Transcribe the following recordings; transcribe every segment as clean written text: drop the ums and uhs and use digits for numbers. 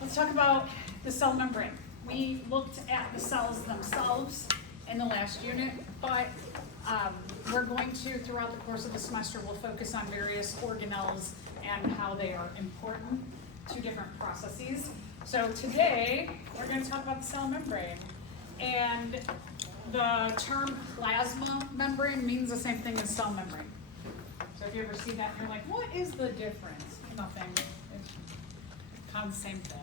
Let's talk about the cell membrane. We looked at the cells themselves in the last unit, but we're going to, throughout the course of the semester, we'll focus on various organelles and how they are important to different processes. So today, we're going to talk about the cell membrane. And the term plasma membrane means the same thing as cell membrane. So if you ever see that and you're like, what is the difference? Nothing. It's kind of the same thing.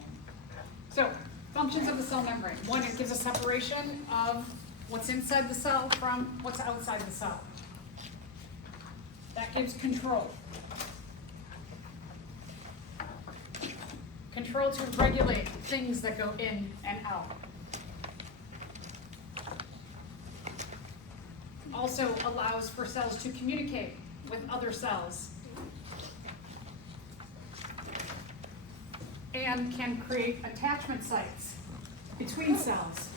So, functions of the cell membrane. One, it gives a separation of what's inside the cell from what's outside the cell. That gives control. Control to regulate things that go in and out. Also allows for cells to communicate with other cells. And can create attachment sites between cells.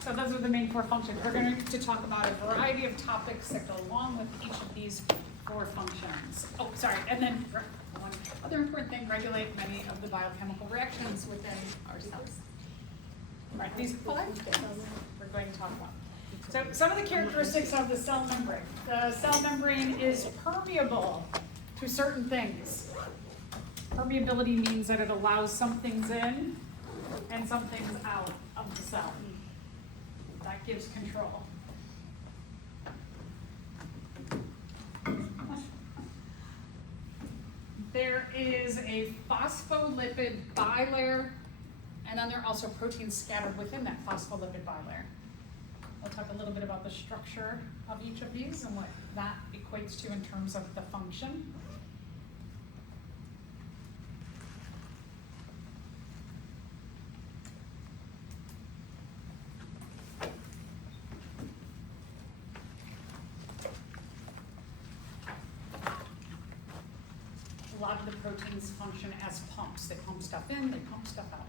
So those are the main four functions. We're going to talk about a variety of topics that go along with each of these four functions. Oh, sorry, and then one other important thing, regulate many of the biochemical reactions within our cells. Right, these five we're going to talk about. So some of the characteristics of the cell membrane. The cell membrane is permeable to certain things. Permeability means that it allows some things in and some things out of the cell. That gives control. There is a phospholipid bilayer, and then there are also proteins scattered within that phospholipid bilayer. We'll talk a little bit about the structure of each of these and what that equates to in terms of the function. A lot of the proteins function as pumps. They pump stuff in, they pump stuff out.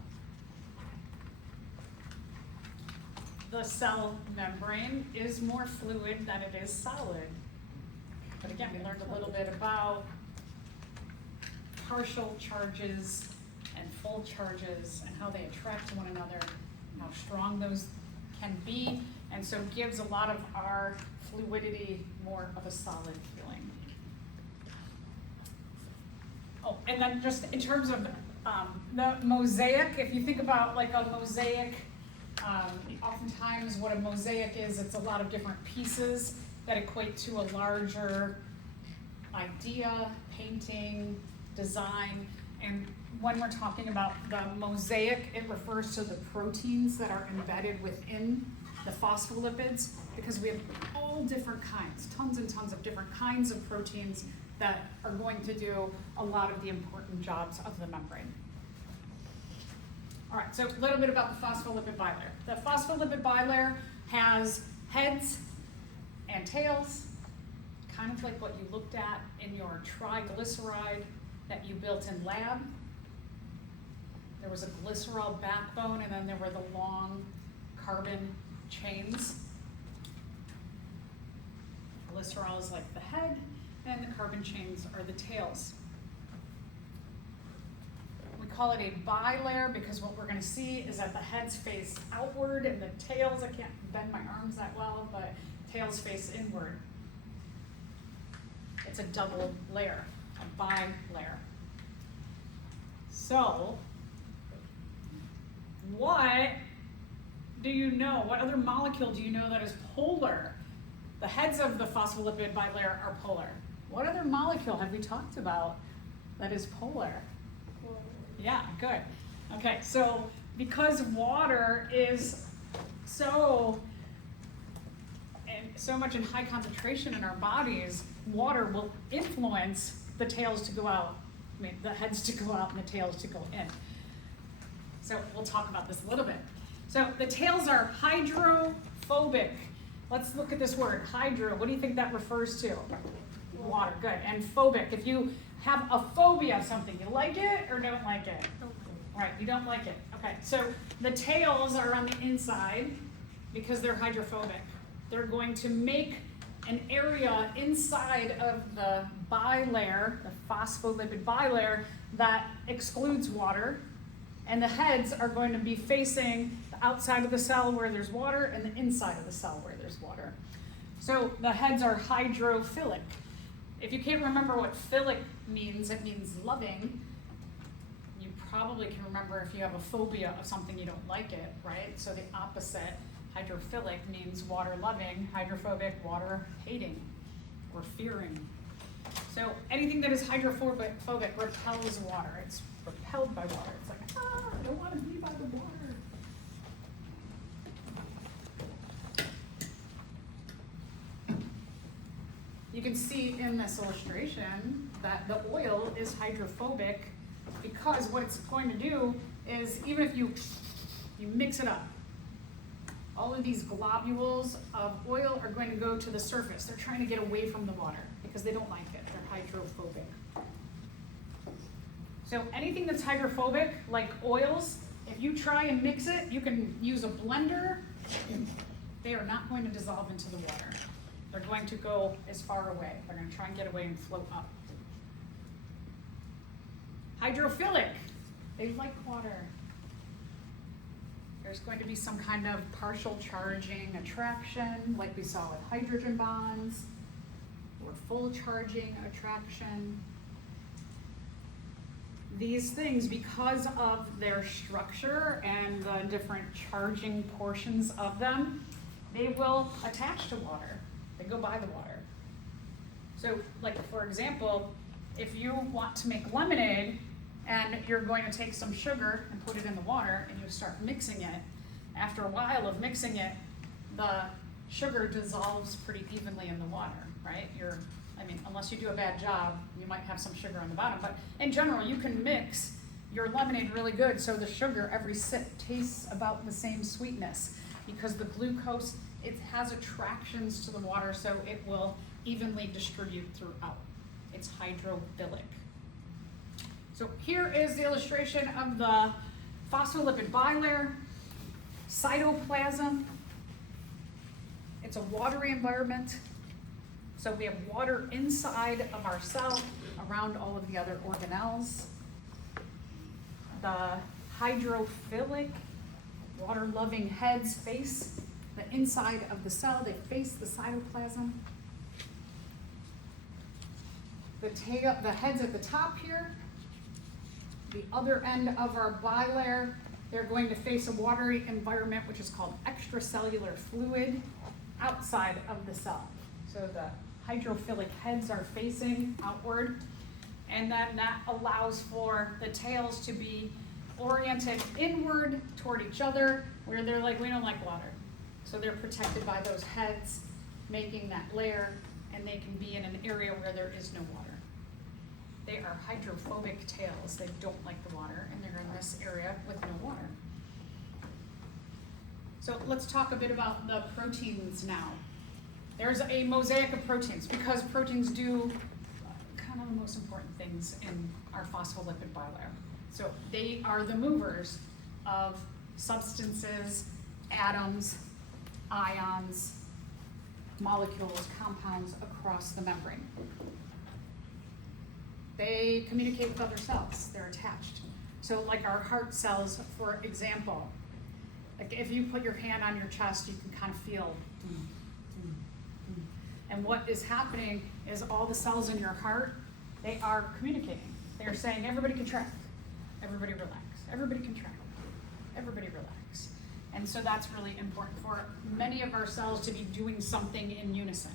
The cell membrane is more fluid than it is solid. But again, we learned a little bit about partial charges and full charges and how they attract to one another, how strong those can be, and so gives a lot of our fluidity more of a solid feeling. Oh, and then just in terms of the mosaic, if you think about like a mosaic, oftentimes what a mosaic is, it's a lot of different pieces that equate to a larger idea, painting, design. And when we're talking about the mosaic, it refers to the proteins that are embedded within the phospholipids, because we have all different kinds, tons and tons of different kinds of proteins that are going to do a lot of the important jobs of the membrane. All right, so a little bit about the phospholipid bilayer. The phospholipid bilayer has heads and tails, kind of like what you looked at in your triglyceride that you built in lab. There was a glycerol backbone, and then there were the long carbon chains. Glycerol is like the head, and the carbon chains are the tails. We call it a bilayer because what we're going to see is that the heads face outward and the tails, I can't bend my arms that well, but tails face inward. It's a double layer, a bilayer. So, what do you know? What other molecule do you know that is polar? The heads of the phospholipid bilayer are polar. What other molecule have we talked about that is polar? Yeah, good. Okay, so because water is so much in high concentration in our bodies, water will influence the tails to go out, the heads to go out and the tails to go in. So we'll talk about this a little bit. So the tails are hydrophobic. Let's look at this word, hydro. What do you think that refers to? Water, good. And phobic, if you have a phobia of something, you like it or don't like it? Right, you don't like it. Okay, so the tails are on the inside because they're hydrophobic. They're going to make an area inside of the bilayer, the phospholipid bilayer, that excludes water, and the heads are going to be facing the outside of the cell where there's water and the inside of the cell where there's water. So the heads are hydrophilic. If you can't remember what philic means, it means loving. You probably can remember if you have a phobia of something you don't like it, right? So the opposite, hydrophilic, means water loving, hydrophobic, water hating or fearing. So anything that is hydrophobic repels water. It's repelled by water. It's like, I don't want to be by the water. You can see in this illustration that the oil is hydrophobic because what it's going to do is, even if you mix it up, all of these globules of oil are going to go to the surface. They're trying to get away from the water because they don't like it. They're hydrophobic. So anything that's hydrophobic, like oils, if you try and mix it, you can use a blender. They are not going to dissolve into the water. They're going to go as far away. They're going to try and get away and float up. Hydrophilic, they like water. There's going to be some kind of partial charging attraction, like we saw with hydrogen bonds, or full charging attraction. These things, because of their structure and the different charging portions of them, they will attach to water. They go by the water. So, like for example, if you want to make lemonade and you're going to take some sugar and put it in the water and you start mixing it, after a while of mixing it, the sugar dissolves pretty evenly in the water, right? Unless you do a bad job, you might have some sugar on the bottom, but in general, you can mix your lemonade really good so the sugar, every sip, tastes about the same sweetness because the glucose, it has attractions to the water, so it will evenly distribute throughout. It's hydrophilic. So here is the illustration of the phospholipid bilayer, cytoplasm. It's a watery environment. So we have water inside of our cell, around all of the other organelles. The hydrophilic, water-loving heads face the inside of the cell. They face the cytoplasm. The heads at the top here, the other end of our bilayer, they're going to face a watery environment, which is called extracellular fluid, outside of the cell. So the hydrophilic heads are facing outward, and then that allows for the tails to be oriented inward toward each other, where they're like, we don't like water. So they're protected by those heads, making that layer, and they can be in an area where there is no water. They are hydrophobic tails. They don't like the water, and they're in this area with no water. So let's talk a bit about the proteins now. There's a mosaic of proteins because proteins do kind of the most important things in our phospholipid bilayer. So they are the movers of substances, atoms, ions, molecules, compounds across the membrane. They communicate with other cells. They're attached. So like our heart cells, for example, like if you put your hand on your chest, you can kind of feel. And what is happening is all the cells in your heart, they are communicating. They are saying, everybody contract, everybody relax, everybody contract, everybody relax. And so that's really important for many of our cells to be doing something in unison.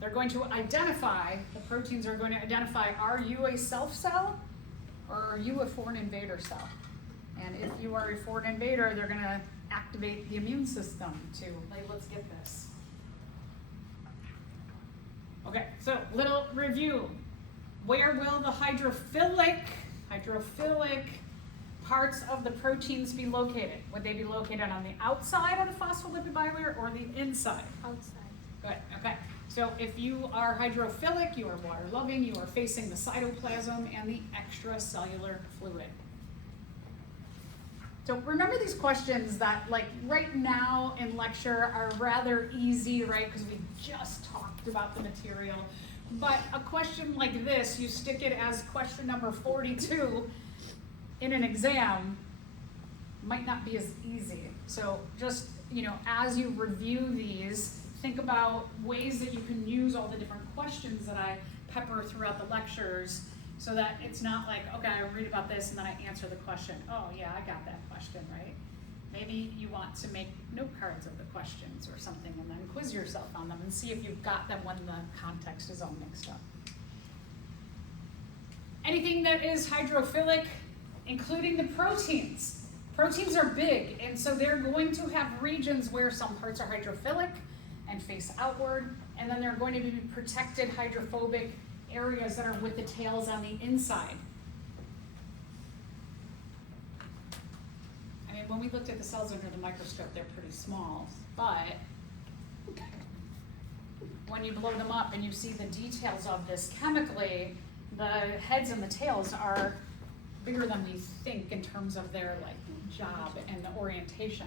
They're going to identify, the proteins are going to identify, are you a self cell or are you a foreign invader cell? And if you are a foreign invader, they're going to activate the immune system to, like, let's get this. Okay, so little review. Where will the hydrophilic parts of the proteins be located? Would they be located on the outside of the phospholipid bilayer or the inside? Outside. Good, okay. So if you are hydrophilic, you are water-loving, you are facing the cytoplasm and the extracellular fluid. So remember these questions that like right now in lecture are rather easy, right? Because we just talked about the material. But a question like this, you stick it as question number 42 in an exam, might not be as easy. So just, as you review these, think about ways that you can use all the different questions that I pepper throughout the lectures so that it's not like, okay, I read about this and then I answer the question. Oh yeah, I got that question, right? Maybe you want to make note cards of the questions or something and then quiz yourself on them and see if you've got them when the context is all mixed up. Anything that is hydrophilic, including the proteins. Proteins are big, and so they're going to have regions where some parts are hydrophilic and face outward, and then they're going to be protected hydrophobic areas that are with the tails on the inside. I mean, when we looked at the cells under the microscope, they're pretty small, but when you blow them up and you see the details of this chemically, the heads and the tails are bigger than we think in terms of their job and the orientation.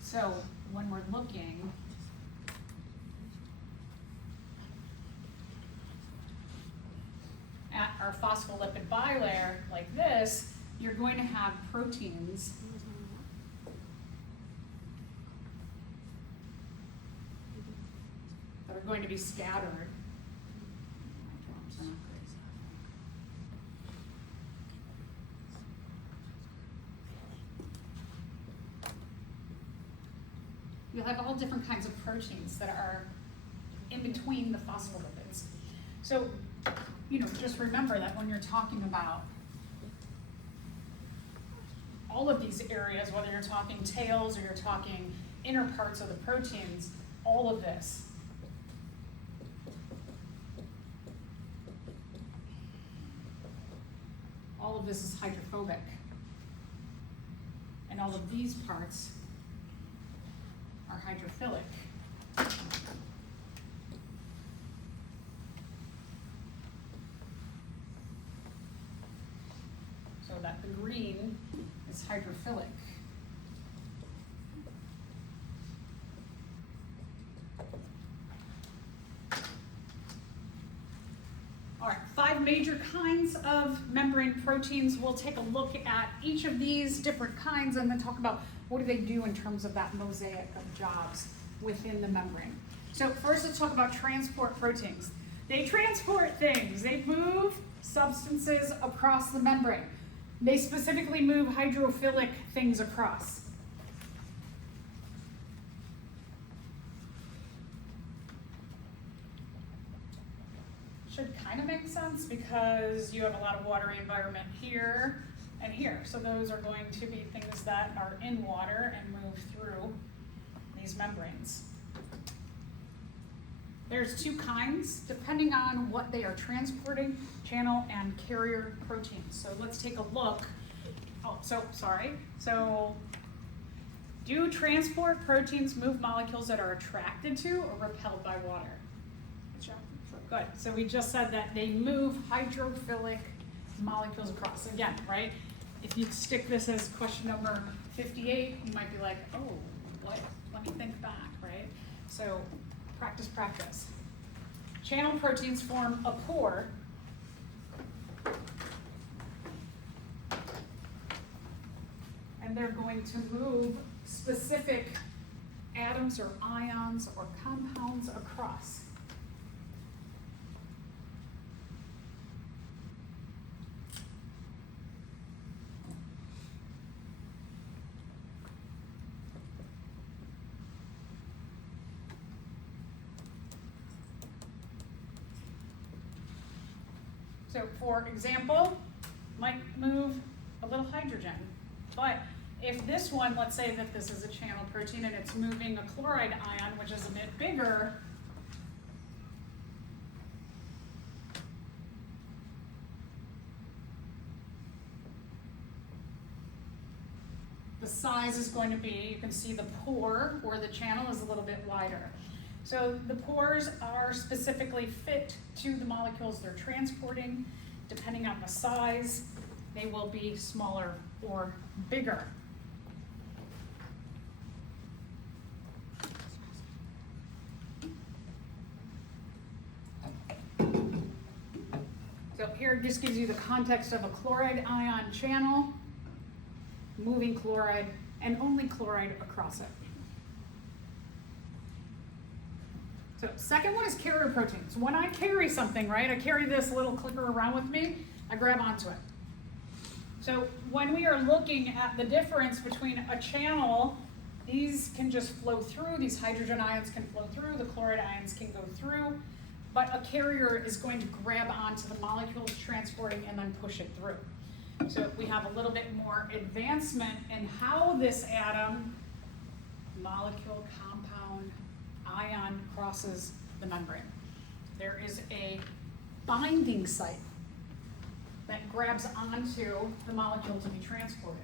So when we're looking at our phospholipid bilayer like this, you're going to have proteins that are going to be scattered. You'll have all different kinds of proteins that are in between the phospholipids. So, just remember that when you're talking about all of these areas, whether you're talking tails or you're talking inner parts of the proteins, all of this. All of this is hydrophobic. And all of these parts are hydrophilic. So that the green is hydrophilic. All right, 5 major kinds of membrane proteins. We'll take a look at each of these different kinds and then talk about what do they do in terms of that mosaic of jobs within the membrane. So first let's talk about transport proteins. They transport things. They move substances across the membrane. They specifically move hydrophilic things across. Should kind of make sense because you have a lot of watery environment here and here. So those are going to be things that are in water and move through these membranes. There's 2 kinds, depending on what they are transporting, channel and carrier proteins. So let's take a look. So do transport proteins move molecules that are attracted to or repelled by water? Good. So we just said that they move hydrophilic molecules across. Again, right? If you stick this as question number 58, you might be like, oh, what? Let me think back, right? So practice, practice. Channel proteins form a pore and they're going to move specific atoms or ions or compounds across. So for example, might move a little hydrogen, but if this one, let's say that this is a channel protein and it's moving a chloride ion, which is a bit bigger, the size is going to be, you can see the pore or the channel is a little bit wider. So the pores are specifically fit to the molecules they're transporting. Depending on the size, they will be smaller or bigger. here it just gives you the context of a chloride ion channel, moving chloride, and only chloride across it. So second one is carrier proteins. When I carry something, right, I carry this little clicker around with me, I grab onto it. So when we are looking at the difference between a channel, these can just flow through, these hydrogen ions can flow through, the chloride ions can go through, but a carrier is going to grab onto the molecules transporting and then push it through. So we have a little bit more advancement in how this atom, molecule, compound, ion crosses the membrane. There is a binding site that grabs onto the molecule to be transported.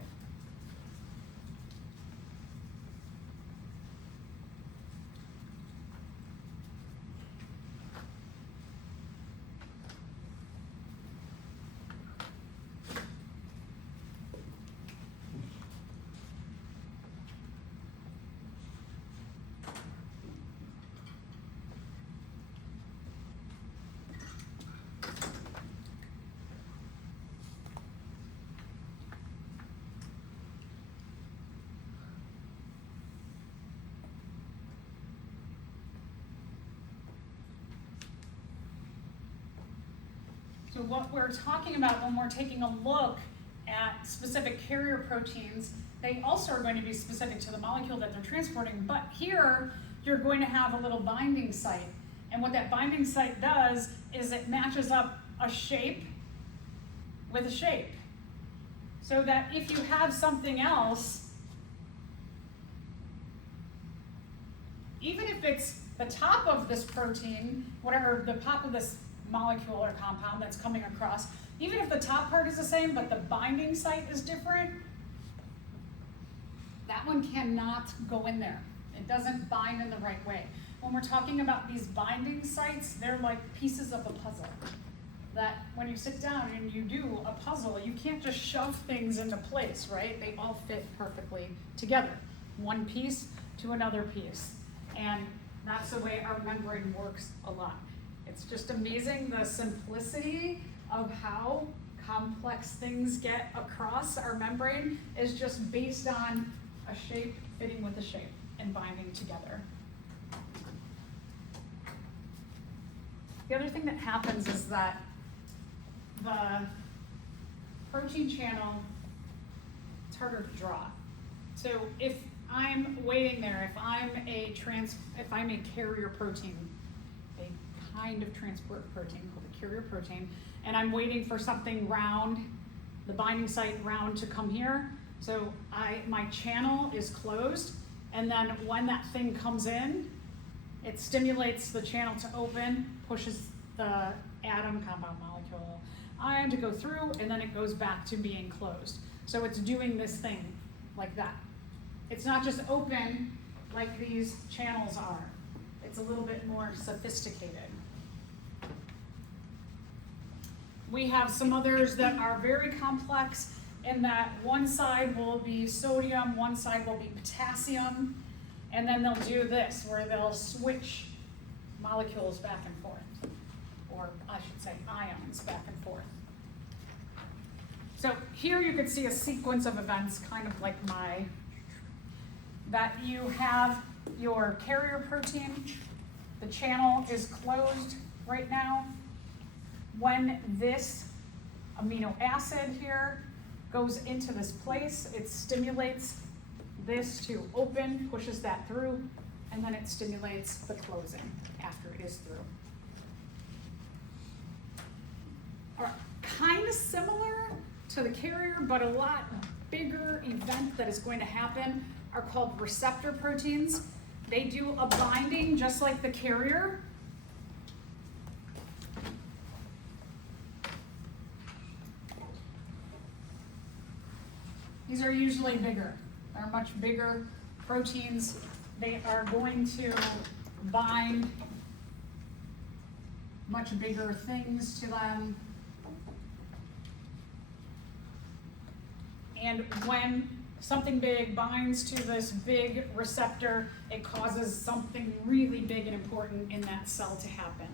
So what we're talking about when we're taking a look at specific carrier proteins, they also are going to be specific to the molecule that they're transporting, but here you're going to have a little binding site. And what that binding site does is it matches up a shape with a shape. So that if you have something else, even if it's the top of this protein, whatever, the top of this molecule or compound that's coming across, even if the top part is the same but the binding site is different, that one cannot go in there. It doesn't bind in the right way. When we're talking about these binding sites, they're like pieces of a puzzle. That when you sit down and you do a puzzle, you can't just shove things into place, right? They all fit perfectly together. One piece to another piece. And that's the way our membrane works a lot. It's just amazing the simplicity of how complex things get across our membrane is just based on a shape fitting with a shape and binding together. The other thing that happens is that the protein channel, it's harder to draw. So if I'm waiting there, if I'm a carrier protein, a kind of transport protein called a carrier protein, and I'm waiting for something round, the binding site round to come here. So my channel is closed, and then when that thing comes in, it stimulates the channel to open, pushes the atom, compound, molecule, ion to go through, and then it goes back to being closed. So it's doing this thing like that. It's not just open like these channels are. It's a little bit more sophisticated. We have some others that are very complex in that one side will be sodium, one side will be potassium, and then they'll do this, where they'll switch molecules back and forth, or I should say ions back and forth. So here you could see a sequence of events, kind of like that you have your carrier protein, the channel is closed right now. When this amino acid here goes into this place, it stimulates this to open, pushes that through, and then it stimulates the closing after it is through. All right, kind of similar to the carrier, but a lot bigger event that is going to happen are called receptor proteins. They do a binding just like the carrier. These are usually bigger. They're much bigger proteins. They are going to bind much bigger things to them. And when something big binds to this big receptor, it causes something really big and important in that cell to happen.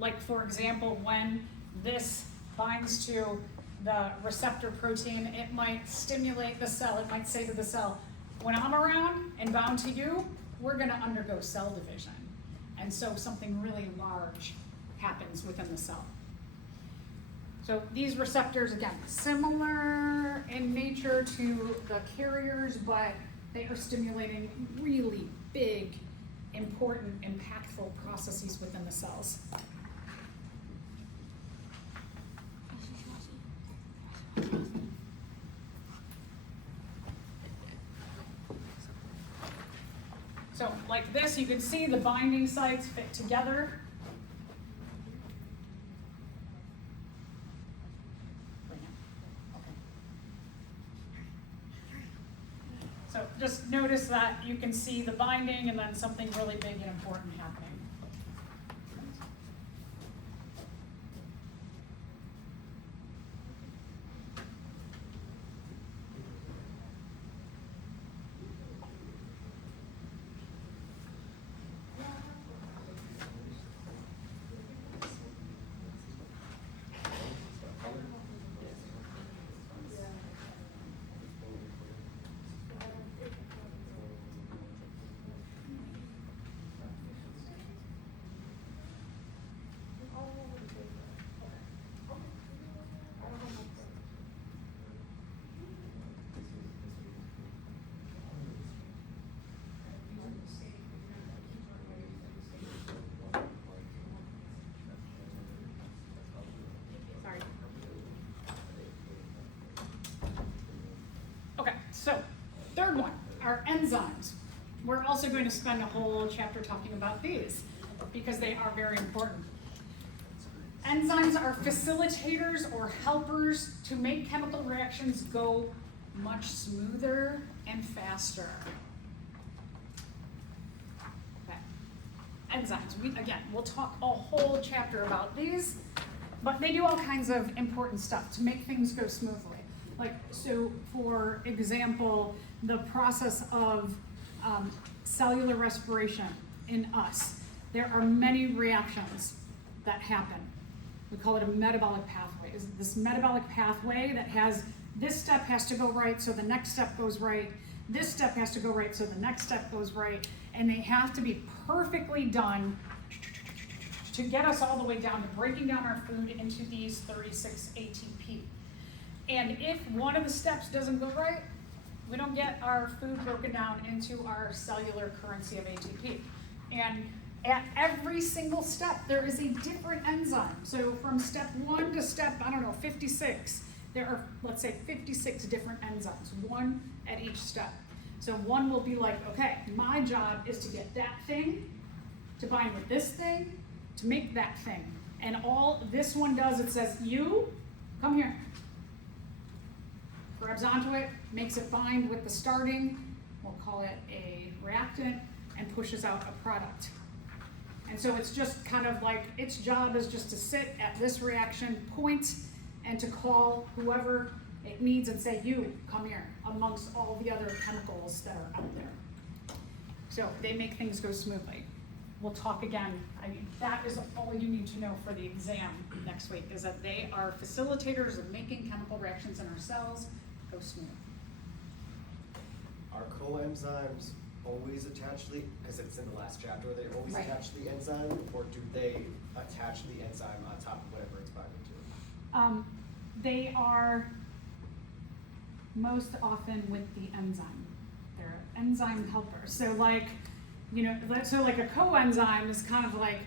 Like, for example, when this binds to the receptor protein, it might stimulate the cell. It might say to the cell, when I'm around and bound to you, we're going to undergo cell division. And so something really large happens within the cell. So these receptors, again, similar in nature to the carriers, but they are stimulating really big, important, impactful processes within the cells. So like this, you can see the binding sites fit together. So just notice that you can see the binding and then something really big and important happening. So, third one, our enzymes. We're also going to spend a whole chapter talking about these because they are very important. Enzymes are facilitators or helpers to make chemical reactions go much smoother and faster. Okay. Enzymes, again, we'll talk a whole chapter about these, but they do all kinds of important stuff to make things go smoothly. Like, so for example, the process of cellular respiration in us, there are many reactions that happen. We call it a metabolic pathway. Is this metabolic pathway that has, this step has to go right, so the next step goes right, this step has to go right, so the next step goes right, and they have to be perfectly done to get us all the way down to breaking down our food into these 36 ATP. And if one of the steps doesn't go right, we don't get our food broken down into our cellular currency of ATP. And at every single step, there is a different enzyme. So from step 1 to step, 56, there are, let's say, 56 different enzymes, one at each step. So one will be like, okay, my job is to get that thing to bind with this thing to make that thing. And all this one does, it says, you, come here. Grabs onto it, makes it bind with the starting, we'll call it a reactant, and pushes out a product. And so it's just kind of like, its job is just to sit at this reaction point and to call whoever it needs and say, you, come here, amongst all the other chemicals that are out there. So they make things go smoothly. We'll talk again. I mean, that is all you need to know for the exam next week, is that they are facilitators of making chemical reactions in our cells go smooth. Are coenzymes always attached to the, because it's in the last chapter, are they always Right. attached to the enzyme, or do they attach the enzyme on top of whatever it's binding to? They are most often with the enzyme. They're enzyme helpers. So like, so like a coenzyme is kind of like,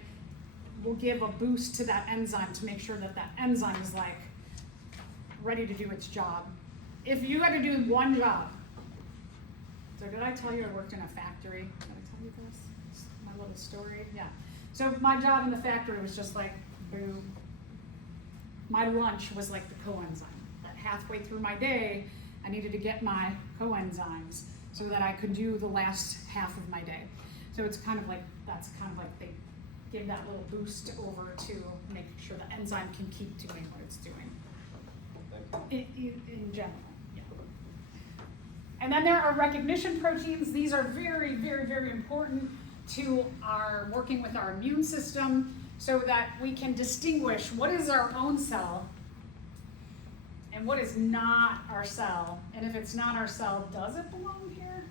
will give a boost to that enzyme to make sure that that enzyme is like ready to do its job. If you had to do one job, so did I tell you I worked in a factory? Did I tell you this? It's my little story? Yeah. So my job in the factory was just like, boom. My lunch was like the coenzyme. That halfway through my day, I needed to get my coenzymes so that I could do the last half of my day. So it's kind of like, that's kind of like they give that little boost over to make sure the enzyme can keep doing what it's doing. In general, yeah. And then there are recognition proteins. These are very, very, very important to our working with our immune system so that we can distinguish what is our own cell and what is not our cell, and if it's not our cell, does it belong here?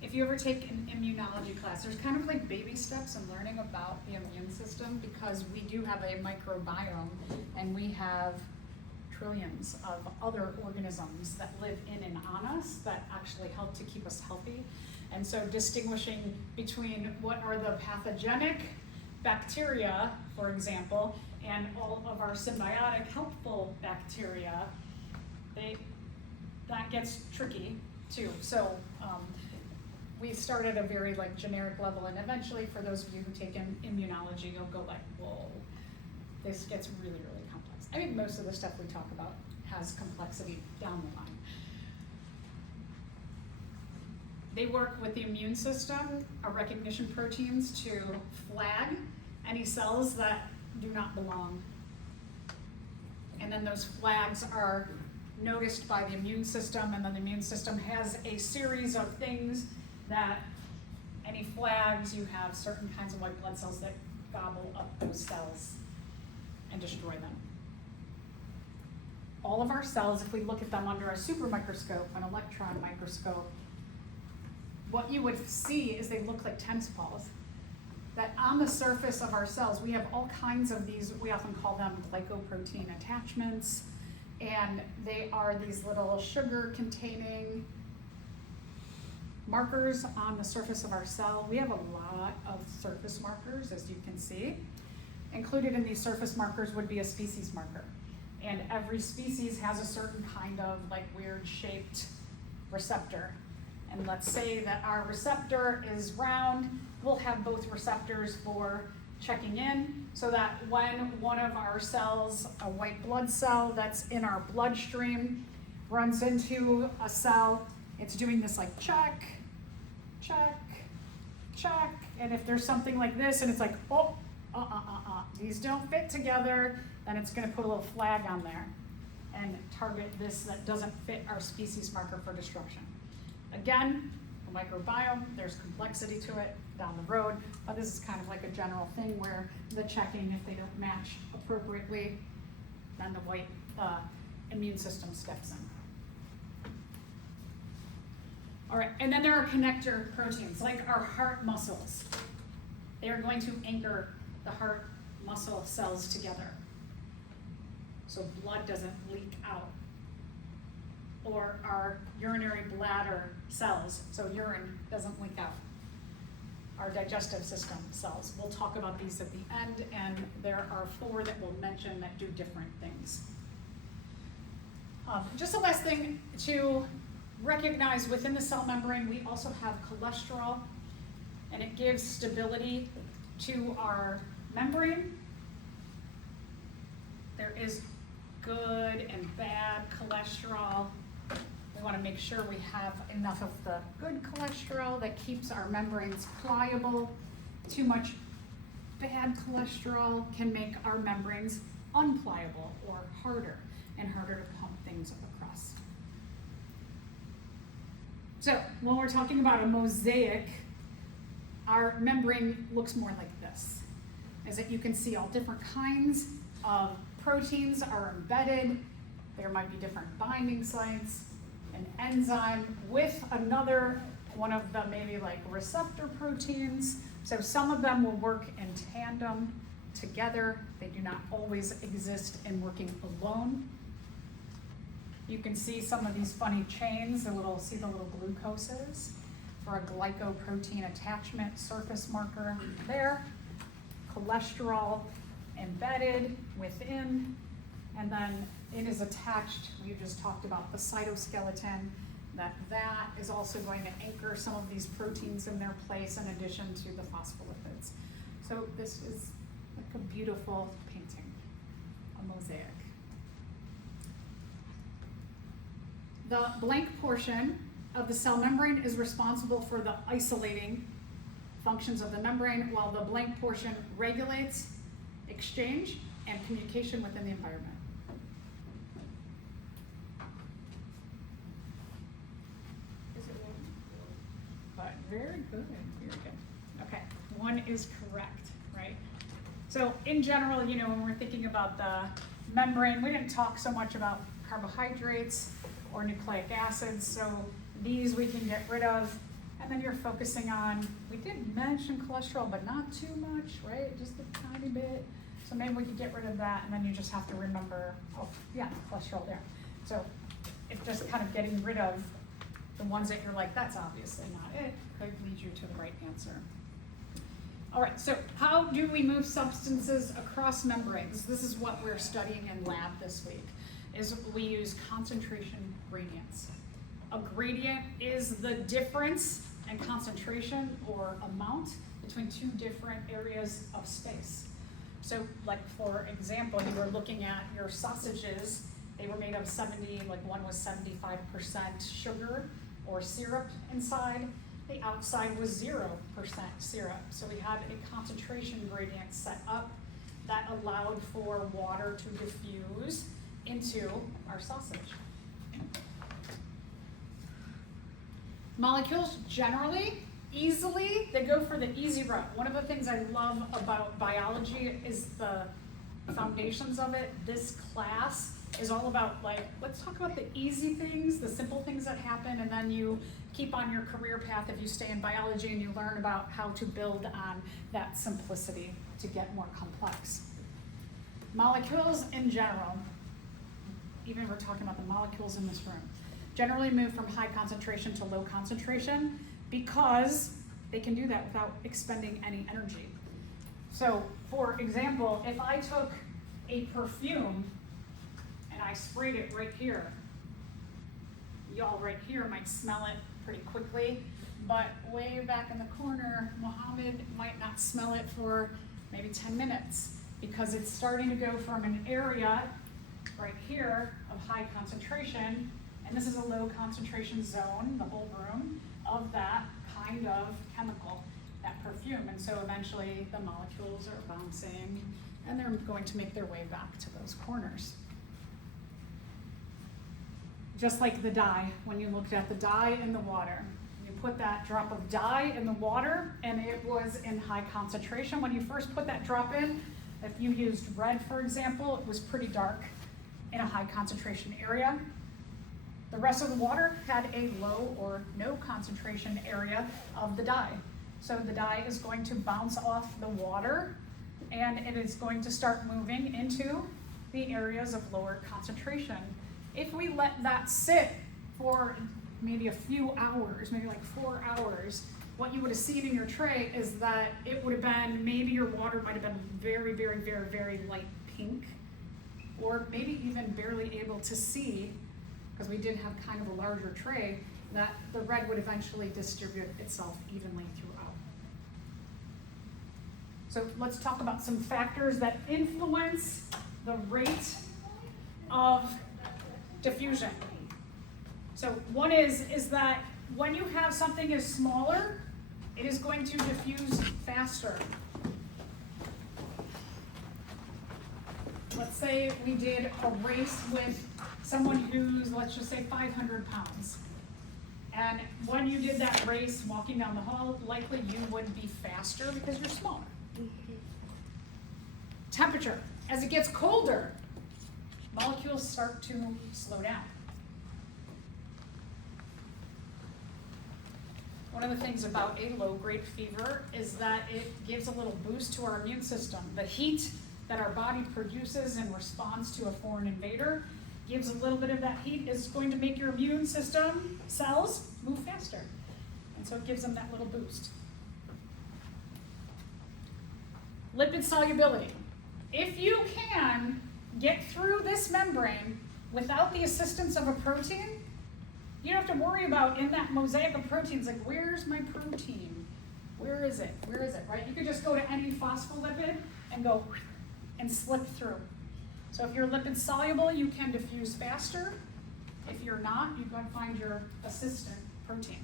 If you ever take an immunology class, there's kind of like baby steps in learning about the immune system, because we do have a microbiome and we have trillions of other organisms that live in and on us that actually help to keep us healthy. And so distinguishing between what are the pathogenic bacteria, for example, and all of our symbiotic helpful bacteria, that gets tricky too. So we start at a very like generic level, and eventually for those of you who take in immunology, you'll go like, whoa, this gets really, really complex. I mean, most of the stuff we talk about has complexity down the line. They work with the immune system, our recognition proteins, to flag any cells that do not belong. And then those flags are noticed by the immune system, and then the immune system has a series of things that any flags, you have certain kinds of white blood cells that gobble up those cells and destroy them. All of our cells, if we look at them under a super microscope, an electron microscope, what you would see is they look like tennis balls. That on the surface of our cells, we have all kinds of these, we often call them glycoprotein attachments, and they are these little sugar-containing markers on the surface of our cell. We have a lot of surface markers, as you can see. Included in these surface markers would be a species marker. And every species has a certain kind of like weird shaped receptor. And let's say that our receptor is round, we'll have both receptors for checking in, so that when one of our cells, a white blood cell that's in our bloodstream, runs into a cell, it's doing this like check, check, check, and if there's something like this and it's like, oh, these don't fit together, then it's gonna put a little flag on there and target this that doesn't fit our species marker for destruction. Again, the microbiome, there's complexity to it down the road, but this is kind of like a general thing where the checking, if they don't match appropriately, then the white immune system steps in. All right, and then there are connector proteins, like our heart muscles. They are going to anchor the heart muscle cells together, so blood doesn't leak out. Or our urinary bladder cells, so urine doesn't leak out. Our digestive system cells. We'll talk about these at the end, and there are 4 that we'll mention that do different things. Just the last thing to recognize, within the cell membrane, we also have cholesterol, and it gives stability to our membrane. There is good and bad cholesterol. We want to make sure we have enough of the good cholesterol that keeps our membranes pliable. Too much bad cholesterol can make our membranes unpliable or harder, and harder to pump things across. So when we're talking about a mosaic, our membrane looks more like this. Is that you can see all different kinds of proteins are embedded. There might be different binding sites, an enzyme with another one of the maybe like receptor proteins. So some of them will work in tandem together. They do not always exist in working alone. You can see some of these funny chains, see the little glucoses for a glycoprotein attachment surface marker there. Cholesterol embedded within, and then it is attached, we just talked about the cytoskeleton, that is also going to anchor some of these proteins in their place in addition to the phospholipids. So this is like a beautiful painting, a mosaic. The blank portion of the cell membrane is responsible for the isolating functions of the membrane, while the blank portion regulates exchange and communication within the environment. But very good, very good. Okay, 1 is correct, So in general, you know, when we're thinking about the membrane, we didn't talk so much about carbohydrates or nucleic acids, so these we can get rid of. And then you're focusing on, we did mention cholesterol, but not too much, right? Just a tiny bit. So maybe we could get rid of that, and then you just have to remember, oh, yeah, cholesterol there. So it's just kind of getting rid of the ones that you're like, that's obviously not it, could lead you to the right answer. All right, so how do we move substances across membranes? This is what we're studying in lab this week, is we use concentration gradients. A gradient is the difference in concentration or amount between two different areas of space. So like for example, you were looking at your sausages, they were made of 70, like one was 75% sugar or syrup inside. The outside was 0% syrup. So we had a concentration gradient set up that allowed for water to diffuse into our sausage. Molecules generally, easily, they go for the easy route. One of the things I love about biology is the foundations of it. This class is all about, like, let's talk about the easy things, the simple things that happen, and then you keep on your career path if you stay in biology and you learn about how to build on that simplicity to get more complex. Molecules in general, even if we're talking about the molecules in this room, generally move from high concentration to low concentration because they can do that without expending any energy. So, for example, if I took a perfume and I sprayed it right here, y'all right here might smell it pretty quickly, but way back in the corner, Mohammed might not smell it for maybe 10 minutes because it's starting to go from an area right here of high concentration, and this is a low concentration zone, the whole room, of that kind of chemical, that perfume. And so eventually the molecules are bouncing and they're going to make their way back to those corners. Just like the dye, when you looked at the dye in the water. You put that drop of dye in the water and it was in high concentration. When you first put that drop in, if you used red, for example, it was pretty dark in a high concentration area. The rest of the water had a low or no concentration area of the dye. So the dye is going to bounce off the water and it is going to start moving into the areas of lower concentration. If we let that sit for maybe a few hours, maybe like 4 hours, what you would have seen in your tray is that it would have been, maybe your water might have been very, very, very, very light pink, or maybe even barely able to see, because we did have kind of a larger tray, that the red would eventually distribute itself evenly throughout. So let's talk about some factors that influence the rate of diffusion. So one is that when you have something is smaller, it is going to diffuse faster. Let's say we did a race with someone who's, let's just say 500 pounds. And when you did that race walking down the hall, likely you would be faster because you're smaller. Temperature, as it gets colder, molecules start to slow down. One of the things about a low-grade fever is that it gives a little boost to our immune system. The heat that our body produces in response to a foreign invader gives a little bit of that heat, is going to make your immune system cells move faster. And so it gives them that little boost. Lipid solubility. If you can get through this membrane without the assistance of a protein, you don't have to worry about in that mosaic of proteins, like, where's my protein? Where is it? Where is it, right? You could just go to any phospholipid and go and slip through. So if you're lipid soluble, you can diffuse faster. If you're not, you've got to find your assistant protein.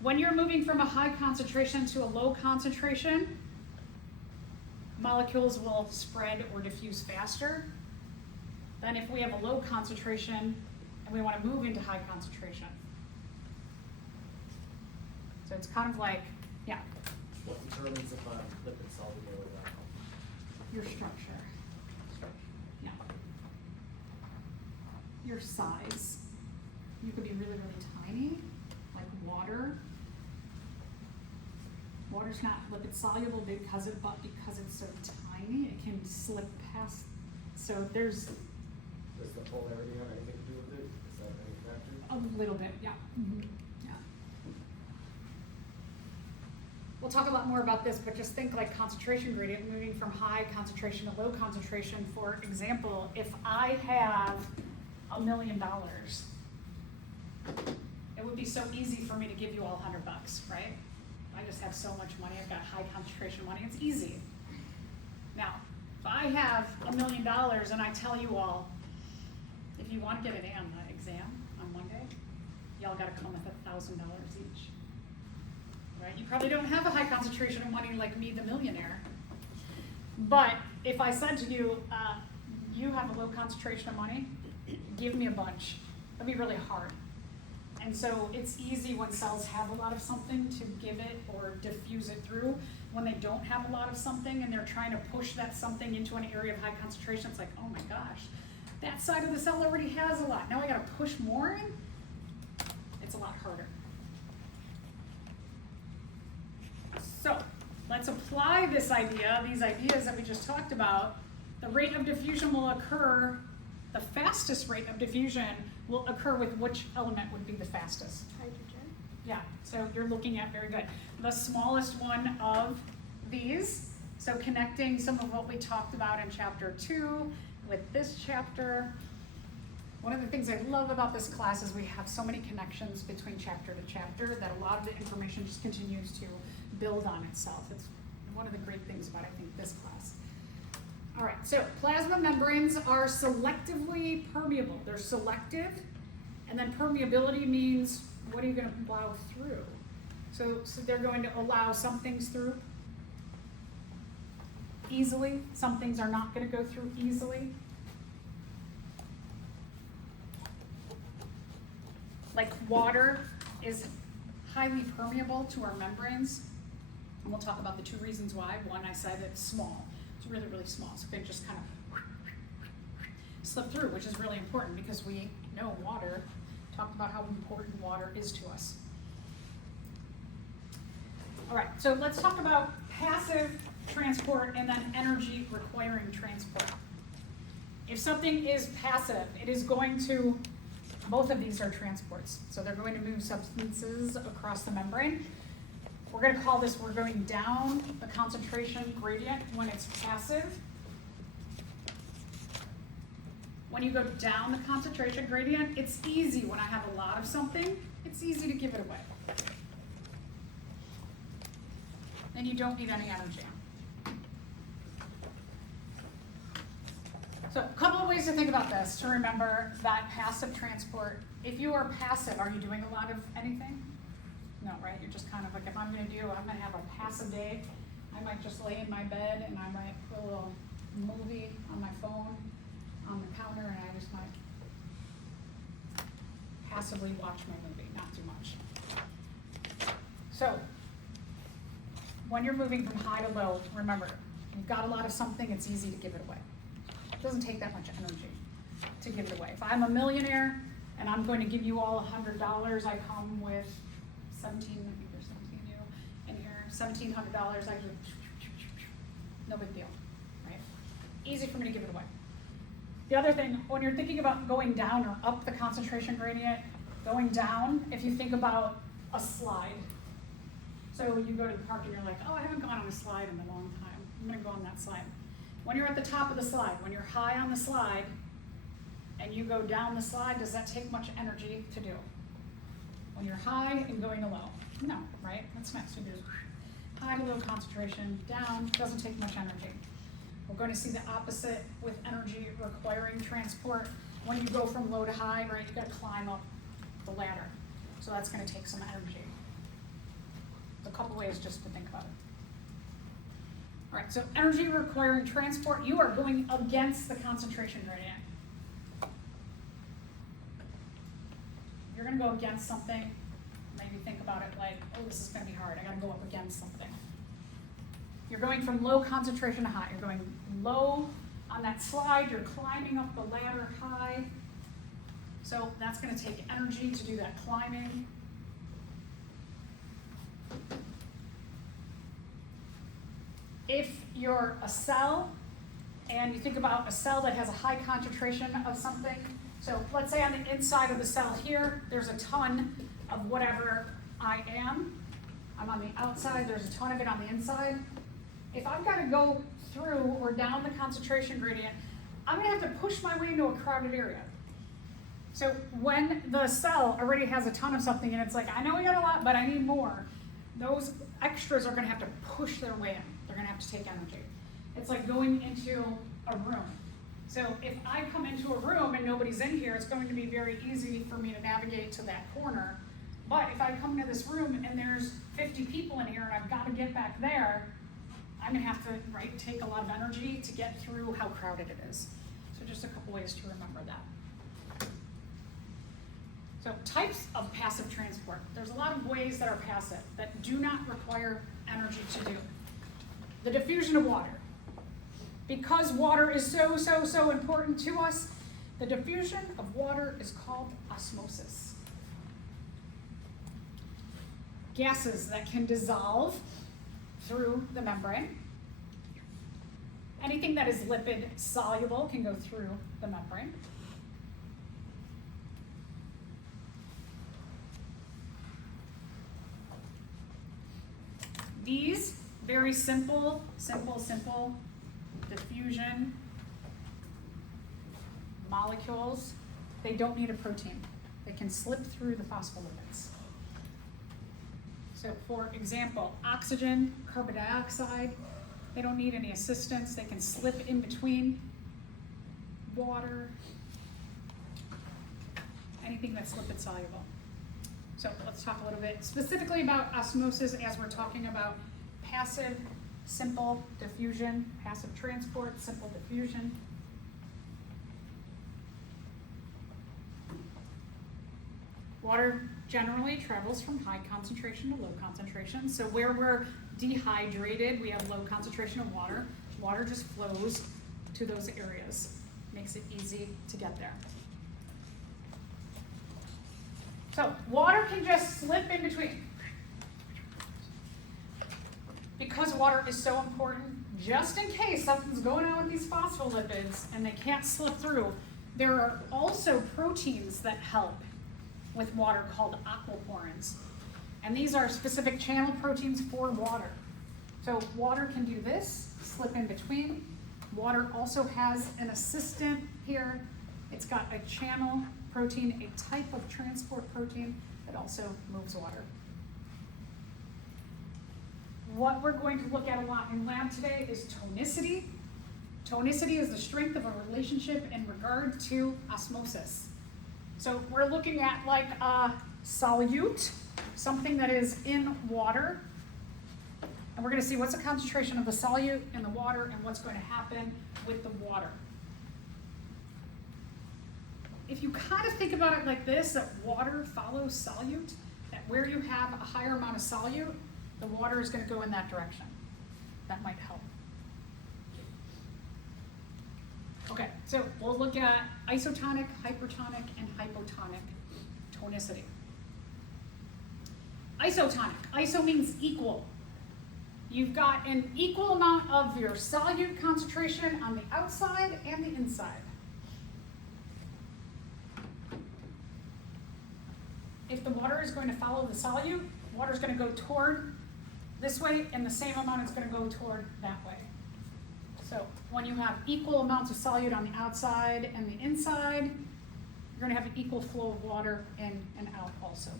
When you're moving from a high concentration to a low concentration, molecules will spread or diffuse faster than if we have a low concentration and we want to move into high concentration. So it's kind of like, yeah. What determines if I'm lipid soluble or not? Your structure. No. Your size. You could be really, really tiny, like water. Water's not lipid soluble but because it's so tiny, it can slip past. So there's Does the polarity have anything to do with it? Is that any factor? a little bit, yeah. Yeah. We'll talk a lot more about this, but just think like concentration gradient, moving from high concentration to low concentration. For example, if I have $1 million, it would be so easy for me to give you all $100, right? I just have so much money, I've got high concentration money, it's easy. Now, if I have $1 million and I tell you all, if you want to get an A on the exam on Monday, y'all gotta come with $1,000 each. Right? You probably don't have a high concentration of money like me, the millionaire. But if I said to you, you have a low concentration of money, give me a bunch. That'd be really hard. And so it's easy when cells have a lot of something to give it or diffuse it through. When they don't have a lot of something and they're trying to push that something into an area of high concentration, it's like, oh my gosh, that side of the cell already has a lot. Now I gotta push more in? It's a lot harder. So let's apply this idea, these ideas that we just talked about. The rate of diffusion will occur, the fastest rate of diffusion will occur with which element would be the fastest? Hydrogen. Yeah, so you're looking at, very good, the smallest one of these. So connecting some of what we talked about in chapter 2 with this chapter. One of the things I love about this class is we have so many connections between chapter to chapter that a lot of the information just continues to build on itself. It's one of the great things about, I think, this class. All right, so plasma membranes are selectively permeable. They're selective, and then permeability means what are you going to plow through? So they're going to allow some things through easily, some things are not going to go through easily. Like water is highly permeable to our membranes, and we'll talk about the 2 reasons why. One, I said it's small. It's really, really small, so it can just kind of slip through, which is really important because we know water, talked about how important water is to us. All right, so let's talk about passive transport and then energy requiring transport. If something is passive, it is going to, both of these are transports, so they're going to move substances across the membrane. We're going to call this, we're going down the concentration gradient when it's passive. When you go down the concentration gradient, it's easy when I have a lot of something, it's easy to give it away. And you don't need any energy. So a couple of ways to think about this, to remember that passive transport. If you are passive, are you doing a lot of anything? No, right? You're just kind of like, if I'm gonna have a passive day, I might just lay in my bed and I might put a little movie on my phone on the counter and I just might passively watch my movie, not too much. So, when you're moving from high to low, remember, you've got a lot of something, it's easy to give it away. It doesn't take that much energy to give it away. If I'm a millionaire and I'm going to give you all $100, I come with 17, I think there's 17 in here, $1,700, I just, no big deal, right? Easy for me to give it away. The other thing, when you're thinking about going down or up the concentration gradient, going down, if you think about a slide. So you go to the park and you're like, oh, I haven't gone on a slide in a long time. I'm gonna go on that slide. When you're at the top of the slide, when you're high on the slide, and you go down the slide, does that take much energy to do? When you're high and going to low? No, right? That's next. So there's high to low concentration, down, doesn't take much energy. We're going to see the opposite with energy requiring transport. When you go from low to high, right, you gotta climb up the ladder. So that's gonna take some energy. A couple ways just to think about it. All right, so energy requiring transport, you are going against the concentration gradient. You're gonna go against something, maybe think about it like, oh, this is gonna be hard, I gotta go up against something. You're going from low concentration to high. You're going low on that slide, you're climbing up the ladder high. So that's going to take energy to do that climbing. If you're a cell, and you think about a cell that has a high concentration of something, so let's say on the inside of the cell here, there's a ton of whatever I am. I'm on the outside, there's a ton of it on the inside. If I've got to go through or down the concentration gradient, I'm going to have to push my way into a crowded area. So when the cell already has a ton of something and it's like, I know we got a lot, but I need more, those extras are going to have to push their way in. They're going to have to take energy. It's like going into a room. So if I come into a room and nobody's in here, it's going to be very easy for me to navigate to that corner. But if I come into this room and there's 50 people in here and I've got to get back there, I'm going to have to take a lot of energy to get through how crowded it is. So just a couple ways to remember that. So types of passive transport. There's a lot of ways that are passive that do not require energy to do. The diffusion of water. Because water is so important to us, the diffusion of water is called osmosis. Gases that can dissolve through the membrane. Anything that is lipid soluble can go through the membrane. These very simple diffusion molecules, they don't need a protein. They can slip through the phospholipids. So for example, oxygen, carbon dioxide, they don't need any assistance. They can slip in between. Water, anything that's lipid soluble. So let's talk a little bit specifically about osmosis as we're talking about passive, simple diffusion, passive transport, simple diffusion. Water generally travels from high concentration to low concentration. So where we're dehydrated, we have low concentration of water. Water just flows to those areas. Makes it easy to get there. So water can just slip in between. Because water is so important, just in case something's going on with these phospholipids and they can't slip through, there are also proteins that help with water called aquaporins. And these are specific channel proteins for water. So water can do this, slip in between. Water also has an assistant here. It's got a channel protein, a type of transport protein that also moves water. What we're going to look at a lot in lab today is tonicity. Tonicity is the strength of a relationship in regard to osmosis. So we're looking at like a solute, something that is in water. And we're going to see what's the concentration of the solute in the water and what's going to happen with the water. If you kind of think about it like this, that water follows solute, that where you have a higher amount of solute, the water is going to go in that direction. That might help. Okay, so we'll look at isotonic, hypertonic, and hypotonic tonicity. Isotonic. Iso means equal. You've got an equal amount of your solute concentration on the outside and the inside. If the water is going to follow the solute, water is going to go toward this way, and the same amount is going to go toward that way. So when you have equal amounts of solute on the outside and the inside, you're going to have an equal flow of water in and out also.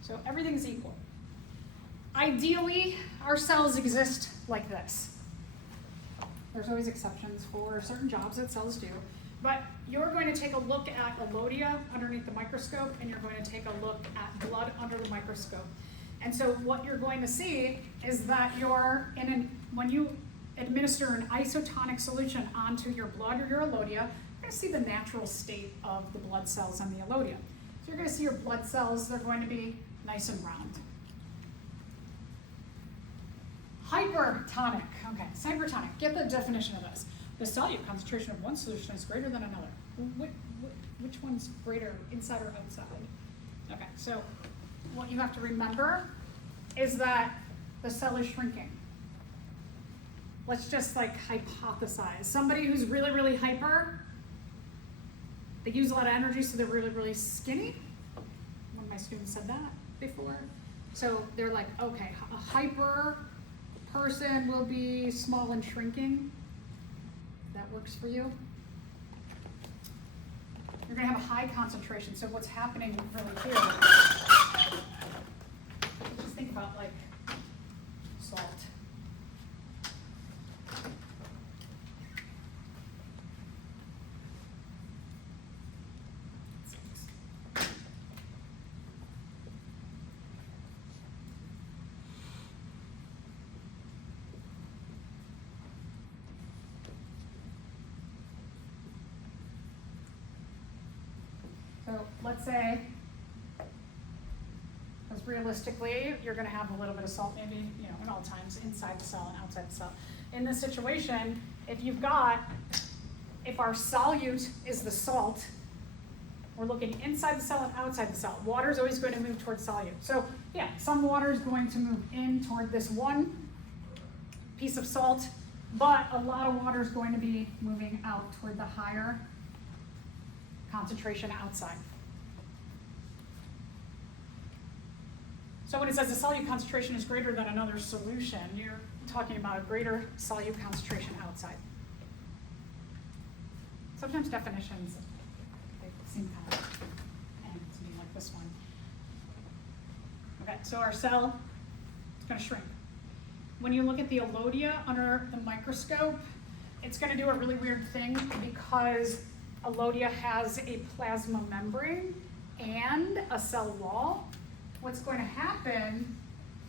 So everything's equal. Ideally, our cells exist like this. There's always exceptions for certain jobs that cells do. But you're going to take a look at Elodia underneath the microscope, and you're going to take a look at blood under the microscope. And so what you're going to see is that when you administer an isotonic solution onto your blood or your Elodia, you're going to see the natural state of the blood cells on the Elodia. So you're going to see your blood cells, they're going to be nice and round. Hypertonic, okay, hypertonic, get the definition of this. The solute concentration of one solution is greater than another. Which one's greater, inside or outside? Okay, so what you have to remember is that the cell is shrinking. Let's just like hypothesize. Somebody who's really, really hyper, they use a lot of energy, so they're really, really skinny. One of my students said that before. So they're like, okay, a hyper person will be small and shrinking. That works for you. You're gonna have a high concentration, so what's happening really here, just think about like salt. So let's say, because realistically, you're going to have a little bit of salt, maybe, in all times, inside the cell and outside the cell. In this situation, if our solute is the salt, we're looking inside the cell and outside the cell. Water is always going to move towards solute. So yeah, some water is going to move in toward this one piece of salt, but a lot of water is going to be moving out toward the higher concentration outside. So when it says the solute concentration is greater than another solution, you're talking about a greater solute concentration outside. Sometimes definitions, they seem kind of to me like this one. Okay, so our cell is going to shrink. When you look at the Elodea under the microscope, it's going to do a really weird thing because Elodea has a plasma membrane and a cell wall. What's going to happen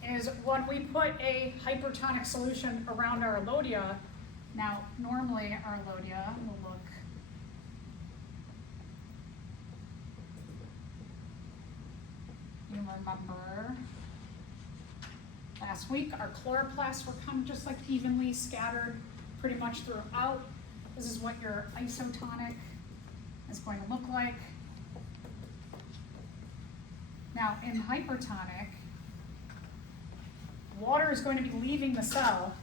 is when we put a hypertonic solution around our Elodea, now normally our Elodea will look you remember last week our chloroplasts were kind of just like evenly scattered pretty much throughout. This is what your isotonic is going to look like. Now in hypertonic, water is going to be leaving the cell.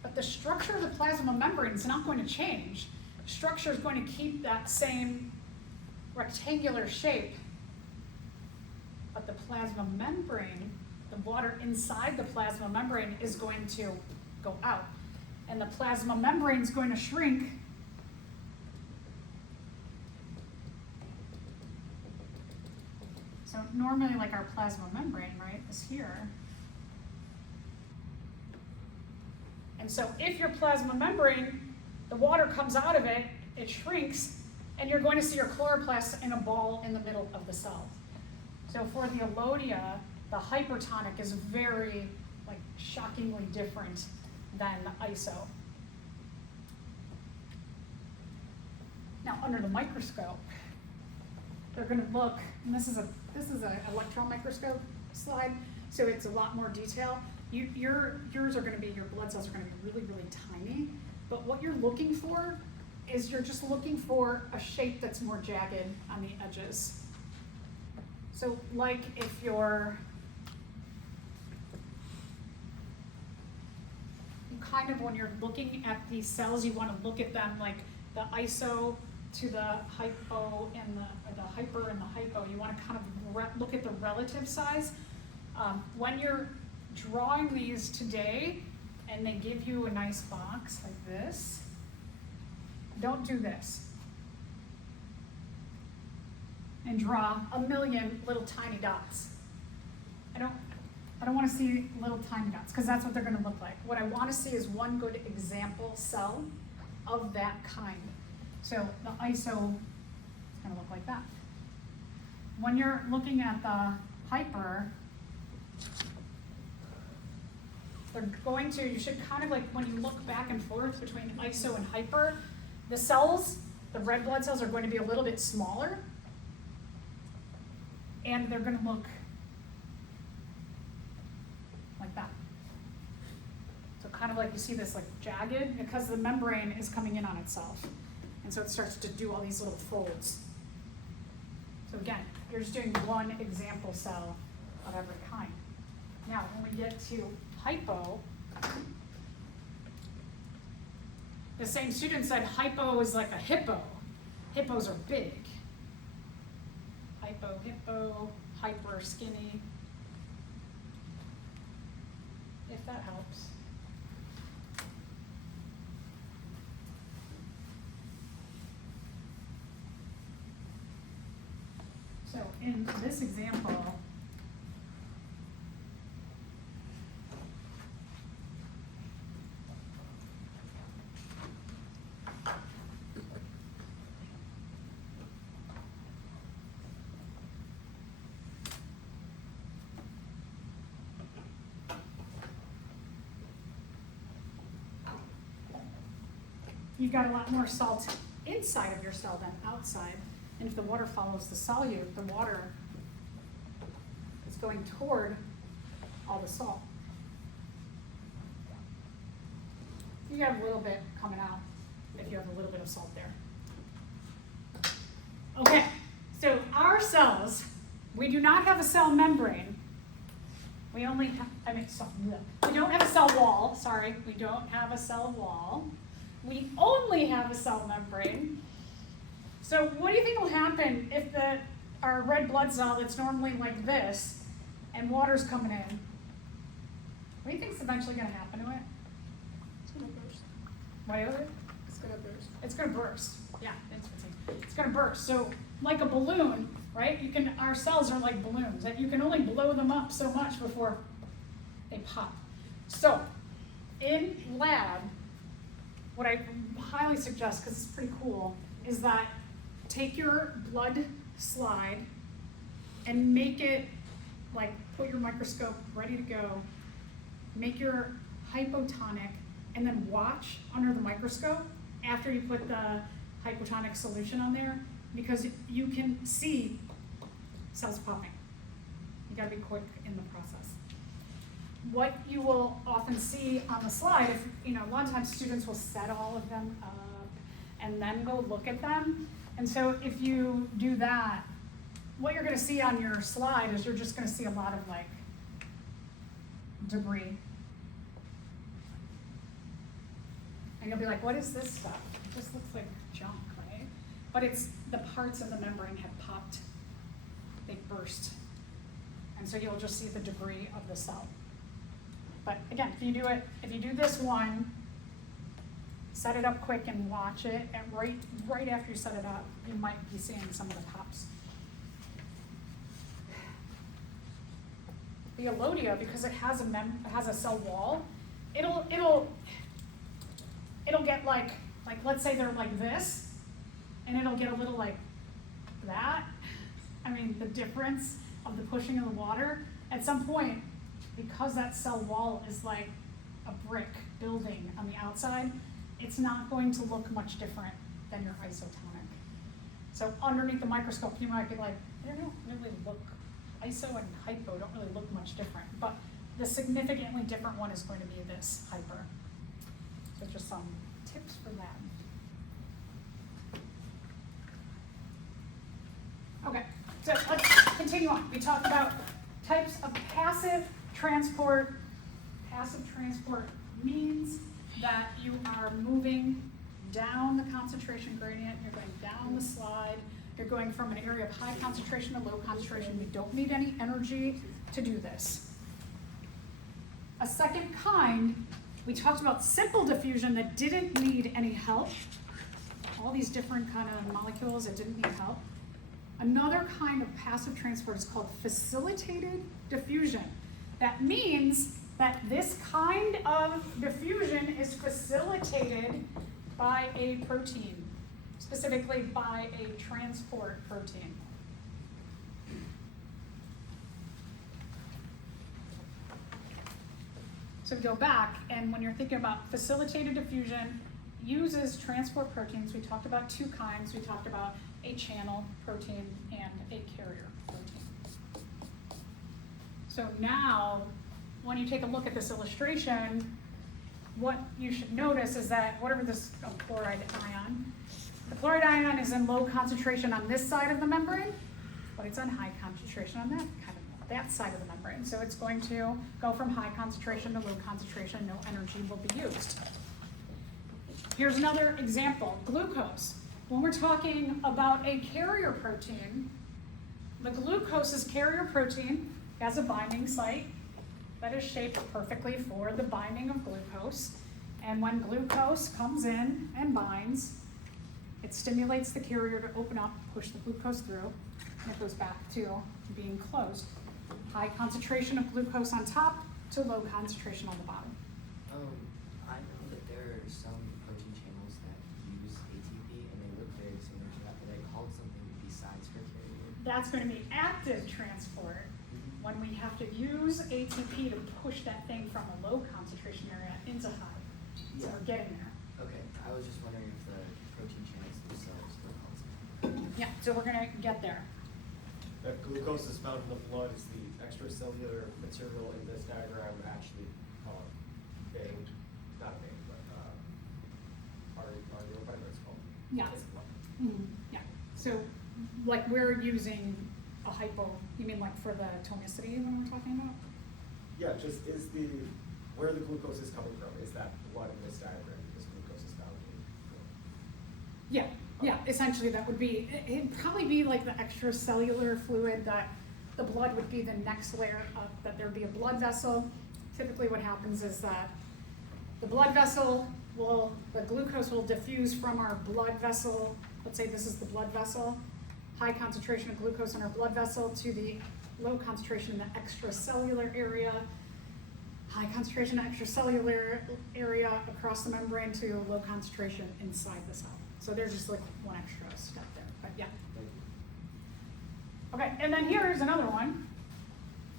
But the structure of the plasma membrane is not going to change. The structure is going to keep that same rectangular shape. But the plasma membrane, the water inside the plasma membrane is going to go out. And the plasma membrane is going to shrink. So normally like our plasma membrane, right, is here. And so if your plasma membrane, the water comes out of it, it shrinks, and you're going to see your chloroplasts in a ball in the middle of the cell. So for the Elodea, the hypertonic is very, like, shockingly different than the iso. Now under the microscope, they're going to look, and this is an electron microscope slide, so it's a lot more detail. Yours are going to be, your blood cells are going to be really, really tiny, but what you're looking for is you're just looking for a shape that's more jagged on the edges. So like if you're, kind of when you're looking at these cells, you want to look at them like the iso to the hypo and the hyper and the hypo. You want to kind of look at the relative size. When you're drawing these today and they give you a nice box like this, don't do this and draw a million little tiny dots. I don't want to see little tiny dots because that's what they're going to look like. What I want to see is one good example cell of that kind. So the iso is going to look like that. When you're looking at the hyper, they're going to, you should kind of like, when you look back and forth between iso and hyper, the cells, the red blood cells are going to be a little bit smaller. and they're gonna look like that. So kind of like you see this like jagged, because the membrane is coming in on itself. And so it starts to do all these little folds. So again, you're just doing one example cell of every kind. Now, when we get to hypo, the same student said hypo is like a hippo. Hippos are big. Hypo, hippo, hyper, skinny. If that helps. So in this example, you've got a lot more salt inside of your cell than outside. And if the water follows the solute, the water is going toward all the salt. You have a little bit coming out if you have a little bit of salt there. Okay, so our cells, we do not have a cell membrane. We only have, we don't have a cell wall, sorry, we don't have a cell wall. We only have a cell membrane. So what do you think will happen if our red blood cell that's normally like this and water's coming in? What do you think's eventually gonna happen to it? It's gonna burst. What is it? It's gonna burst. It's gonna burst. Yeah, it's gonna burst. So like a balloon, right? Our cells are like balloons, that you can only blow them up so much before they pop. So in lab, what I highly suggest, because it's pretty cool, is that take your blood slide and make it, like, put your microscope ready to go, make your hypotonic, and then watch under the microscope after you put the hypotonic solution on there, because you can see cells popping. You gotta be quick in the process. What you will often see on the slide, a lot of times students will set all of them up and then go look at them. And so if you do that, what you're gonna see on your slide is you're just gonna see a lot of like debris. And you'll be like, what is this stuff? It just looks like junk, right? But it's the parts of the membrane have popped, they burst. And so you'll just see the debris of the cell. But again, if you do this one, set it up quick and watch it, and right after you set it up, you might be seeing some of the pops. The Elodia, because it has a cell wall, it'll get like let's say they're like this, and it'll get a little like that. I mean, the difference of the pushing of the water, at some point, because that cell wall is like a brick building on the outside, it's not going to look much different than your isotonic. So underneath the microscope, you might be like, I don't know, really look, iso and hypo don't really look much different, but the significantly different one is going to be this hyper. So just some tips for that. Okay, so let's continue on. We talked about types of passive transport. Passive transport means that you are moving down the concentration gradient, you're going down the slide, you're going from an area of high concentration to low concentration. We don't need any energy to do this. A second kind, we talked about simple diffusion that didn't need any help. All these different kind of molecules that didn't need help. Another kind of passive transport is called facilitated diffusion. That means that this kind of diffusion is facilitated by a protein, specifically by a transport protein. So go back, and when you're thinking about facilitated diffusion, uses transport proteins. We talked about two kinds. We talked about a channel protein and a carrier protein. So now, when you take a look at this illustration, what you should notice is that whatever this chloride ion, the chloride ion is in low concentration on this side of the membrane, but it's on high concentration on that side of the membrane. So it's going to go from high concentration to low concentration, no energy will be used. Here's another example, glucose. When we're talking about a carrier protein, the glucose's carrier protein has a binding site that is shaped perfectly for the binding of glucose. And when glucose comes in and binds, it stimulates the carrier to open up, push the glucose through, and it goes back to being closed. High concentration of glucose on top to low concentration on the bottom. I know that there are some protein channels that use ATP and they look very similar to that, but they called something besides for carrier. That's going to be active transport when we have to use ATP to push that thing from a low concentration area into high. So Yeah. we're getting there. Okay, I was just wondering if the protein channels themselves were called something. Yeah, so we're going to get there. That glucose is found in the blood is the extracellular material in this diagram actually vein, not vein, but arterial, whatever it's called. Yeah. It's blood. Yeah. So, like we're using a hypo, you mean like for the tonicity when we're talking about? Yeah, just where the glucose is coming from, is that blood in this diagram, because glucose is found in blood. Yeah, essentially that would be, it'd probably be like the extracellular fluid that the blood would be the next layer up, that there'd be a blood vessel. Typically what happens is that the blood vessel the glucose will diffuse from our blood vessel, let's say this is the blood vessel, high concentration of glucose in our blood vessel to the low concentration in the extracellular area, high concentration extracellular area across the membrane to low concentration inside the cell. So there's just like one extra step there, but yeah. Thank you. Okay, and then here's another one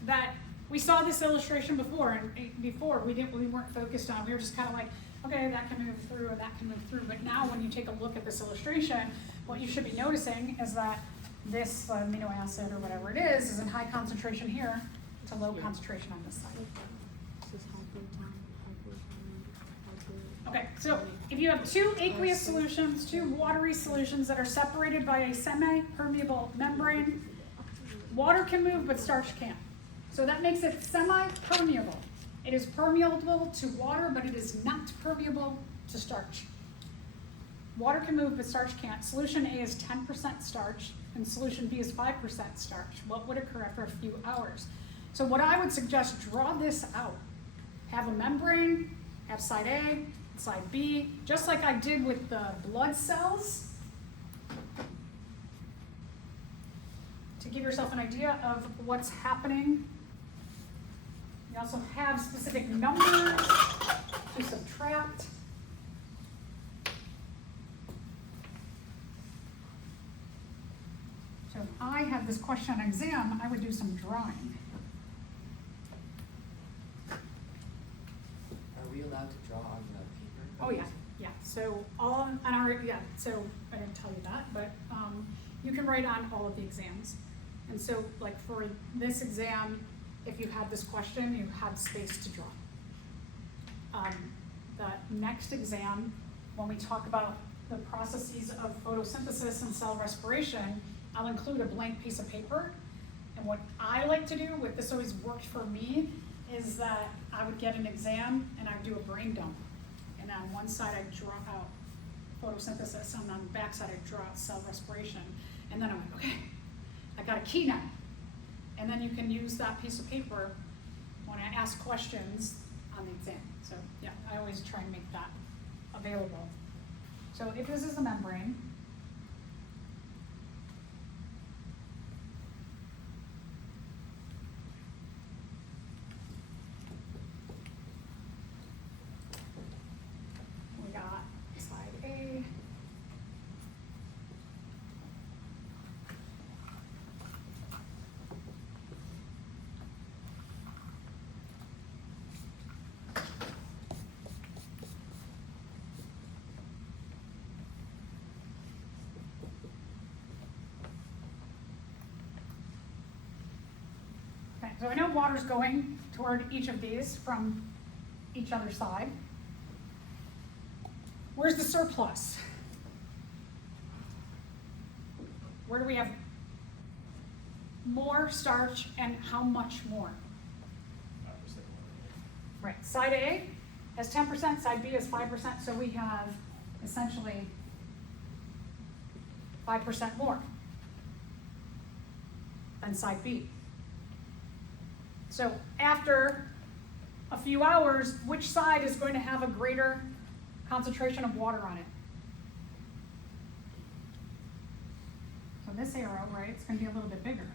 that we saw this illustration before, and before we weren't focused on. We were just kind of like, okay, that can move through and that can move through. But now when you take a look at this illustration, what you should be noticing is that this amino acid or whatever it is in high concentration here to low concentration on this side. Okay, so if you have two aqueous solutions, two watery solutions that are separated by a semi-permeable membrane, water can move, but starch can't. So that makes it semi-permeable. It is permeable to water, but it is not permeable to starch. Water can move, but starch can't. Solution A is 10% starch, and solution B is 5% starch. What would occur after a few hours? So what I would suggest, draw this out. Have a membrane, have side A, side B, just like I did with the blood cells, to give yourself an idea of what's happening. You also have specific numbers to subtract. So if I had this question on exam, I would do some drawing. Are we allowed to draw on the paper? Oh, yeah. So so I didn't tell you that, but you can write on all of the exams. And so like for this exam, if you had this question, you had space to draw. The next exam, when we talk about the processes of photosynthesis and cell respiration, I'll include a blank piece of paper. And what I like to do, what this always worked for me, is that I would get an exam and I'd do a brain dump. And on one side I'd draw out photosynthesis, and on the back side I'd draw out cell respiration. And then I'm like, okay, I got a key now. And then you can use that piece of paper when I ask questions on the exam. So yeah, I always try and make that available. So if this is a membrane, we got side A, so I know water's going toward each of these from each other side. Where's the surplus? Where do we have more starch and how much more? Right, side A has 10%, side B has 5%, so we have essentially 5% more than side B. So after a few hours, which side is going to have a greater concentration of water on it? So this arrow, right, it's going to be a little bit bigger.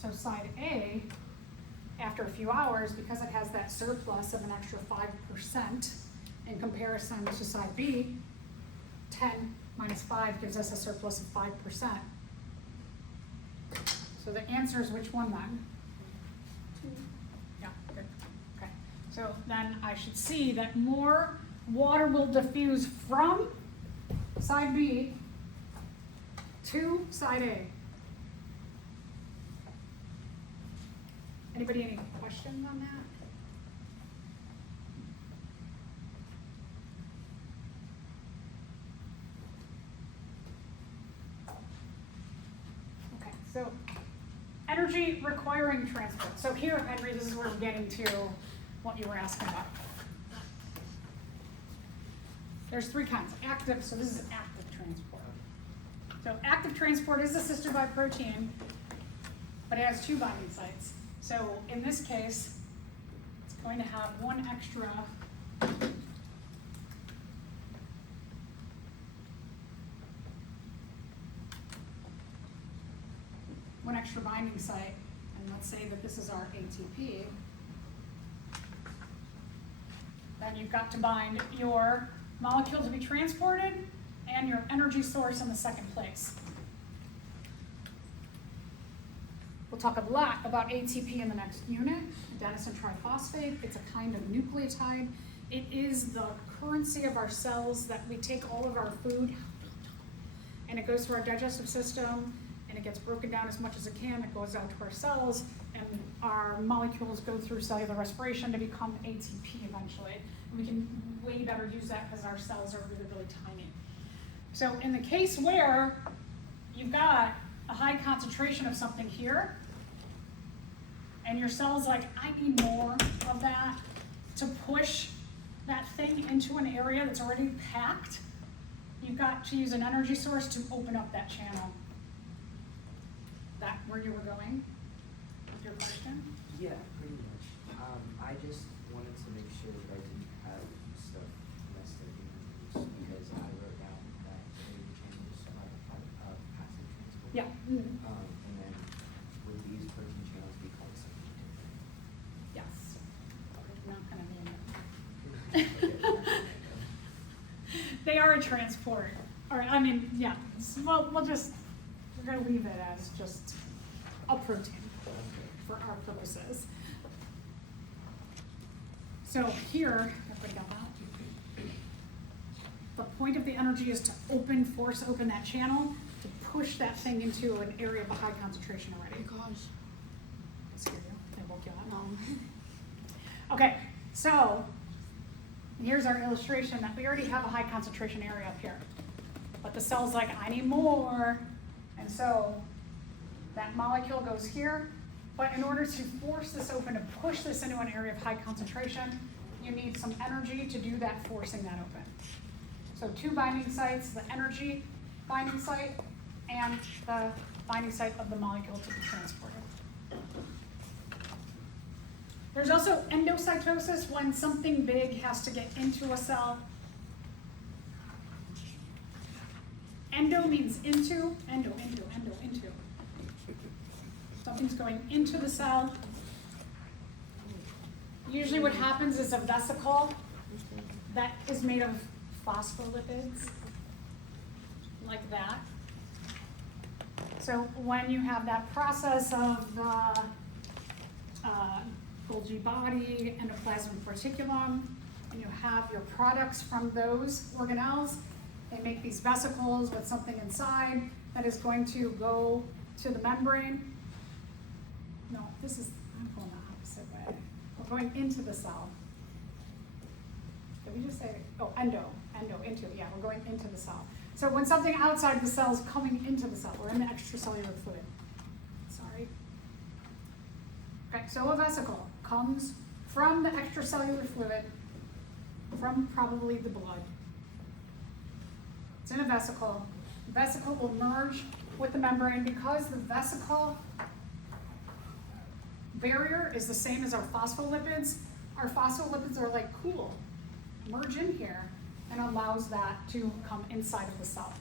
So side A, after a few hours, because it has that surplus of an extra 5% in comparison to side B, 10 minus 5 gives us a surplus of 5%. So the answer is which one then? 2. Yeah, good. Okay. So then I should see that more water will diffuse from side B to side A. Anybody any questions on that? Okay, so energy requiring transport. So here, Henry, this is where we're getting to what you were asking about. There's 3 kinds. Active, so this is active transport. So active transport is assisted by protein, but it has 2 binding sites. So in this case, it's going to have one extra binding site, and let's say that this is our ATP. Then you've got to bind your molecule to be transported and your energy source in the second place. We'll talk a lot about ATP in the next unit, adenosine triphosphate. It's a kind of nucleotide. It is the currency of our cells that we take all of our food and it goes through our digestive system and it gets broken down as much as it can. It goes out to our cells and our molecules go through cellular respiration to become ATP eventually. And we can way better use that because our cells are really, really tiny. So in the case where you've got a high concentration of something here, and your cell's like, I need more of that to push that thing into an area that's already packed, you've got to use an energy source to open up that channel. That where you were going with your question? Yeah, pretty much. I just wanted to make sure that I didn't have stuff messed up in the because I wrote down that energy channels are part of passive transport. Yeah. Mm-hmm. And then would these protein channels be called something different? Yes. I'm not gonna name it. They are a transport. Or I mean, yeah. Well, we're gonna leave it as just a protein for our purposes. So here, the point of the energy is to force open that channel to push that thing into an area of a high concentration already. Oh gosh. Scare you? I woke you up. No. Okay, so here's our illustration that we already have a high concentration area up here. But the cell's like, I need more. And so that molecule goes here. But in order to force this open, to push this into an area of high concentration, you need some energy to do that, forcing that open. So 2 binding sites, the energy binding site and the binding site of the molecule to be transported. There's also endocytosis, when something big has to get into a cell. Endo means into. Something's going into the cell. Usually what happens is a vesicle that is made of phospholipids, like that. So when you have that process of the Golgi body, endoplasmic reticulum, and you have your products from those organelles, They make these vesicles with something inside that is going to go to the membrane. No, I'm going the opposite way. We're going into the cell. Did we just say, endo, yeah, we're going into the cell. So when something outside the cell is coming into the cell, we're in the extracellular fluid. Sorry. Okay, so a vesicle comes from the extracellular fluid, from probably the blood. It's in a vesicle. The vesicle will merge with the membrane because the vesicle barrier is the same as our phospholipids. Our phospholipids are like cool, merge in here, and allows that to come inside of the cell.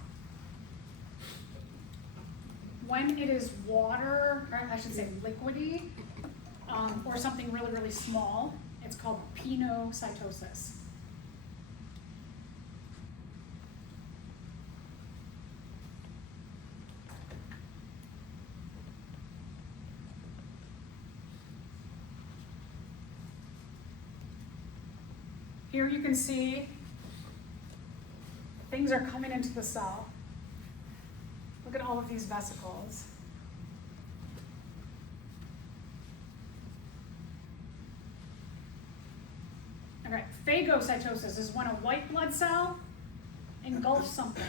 When it is water, or I should say liquidy, or something really, really small, it's called pinocytosis. Here you can see things are coming into the cell. Look at all of these vesicles. Okay, phagocytosis is when a white blood cell engulfs something.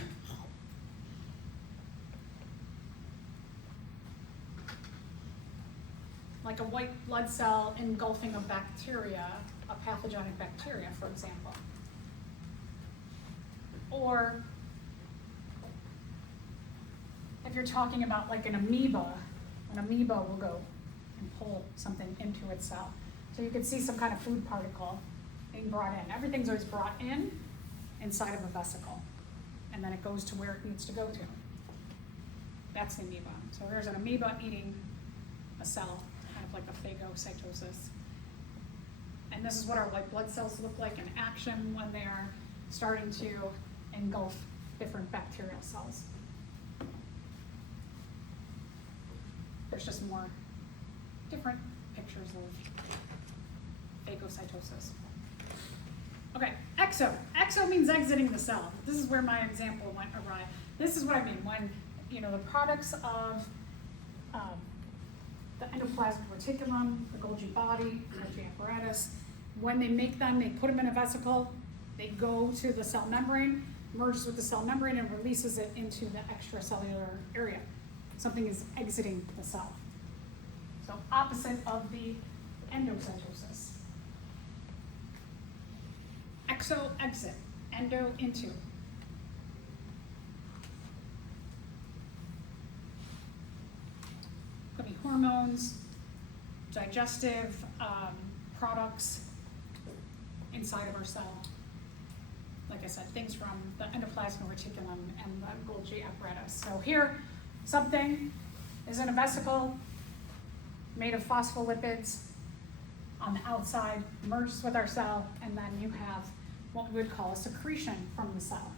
Like a white blood cell engulfing a bacteria, a pathogenic bacteria, for example. Or if you're talking about like an amoeba will go and pull something into its cell. So you could see some kind of food particle being brought in. Everything's always brought in inside of a vesicle, and then it goes to where it needs to go to. That's the amoeba. So there's an amoeba eating a cell, kind of like a phagocytosis. And this is what our white blood cells look like in action when they are starting to engulf different bacterial cells. There's just more different pictures of phagocytosis. Okay, exo. Exo means exiting the cell. This is where my example went awry. This is what I mean when, the products of the endoplasmic reticulum, the Golgi body, Golgi apparatus, when they make them, they put them in a vesicle, they go to the cell membrane, merges with the cell membrane and releases it into the extracellular area. Something is exiting the cell. So opposite of the endocytosis. Exo, exit, endo, into. Could be hormones, digestive products inside of our cell. Like I said, things from the endoplasmic reticulum and the Golgi apparatus. So here, something is in a vesicle made of phospholipids on the outside, merges with our cell, and then you have what we would call a secretion from the cell.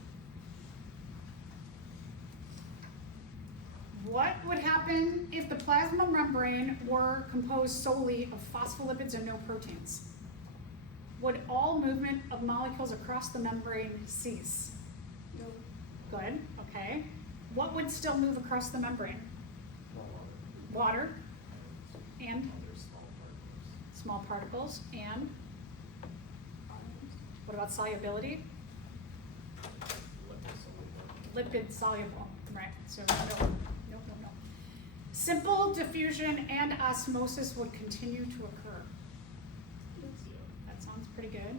What would happen if the plasma membrane were composed solely of phospholipids and no proteins? Would all movement of molecules across the membrane cease? No. Good, okay. What would still move across the membrane? Water. And? Small particles. And? What about solubility? Lipid soluble, right? So no. Simple diffusion and osmosis would continue to occur. That sounds pretty good.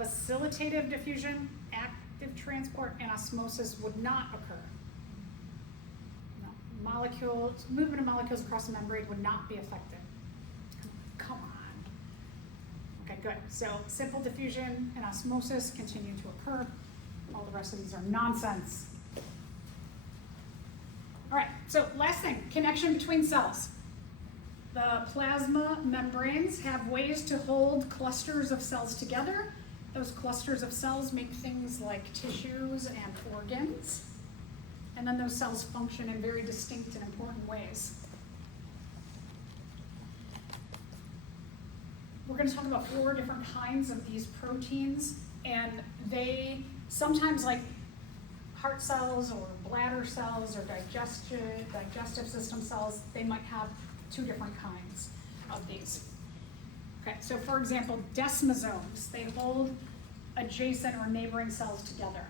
Facilitative diffusion, active transport, and osmosis would not occur. No. Molecules, movement of molecules across the membrane would not be affected. Come on. Okay, good. So simple diffusion and osmosis continue to occur. All the rest of these are nonsense. All right, so last thing, connection between cells. The plasma membranes have ways to hold clusters of cells together. Those clusters of cells make things like tissues and organs. And then those cells function in very distinct and important ways. We're going to talk about 4 different kinds of these proteins, and they sometimes, like heart cells or bladder cells or digestive system cells, they might have two different kinds of these. Okay, so for example, desmosomes, they hold adjacent or neighboring cells together.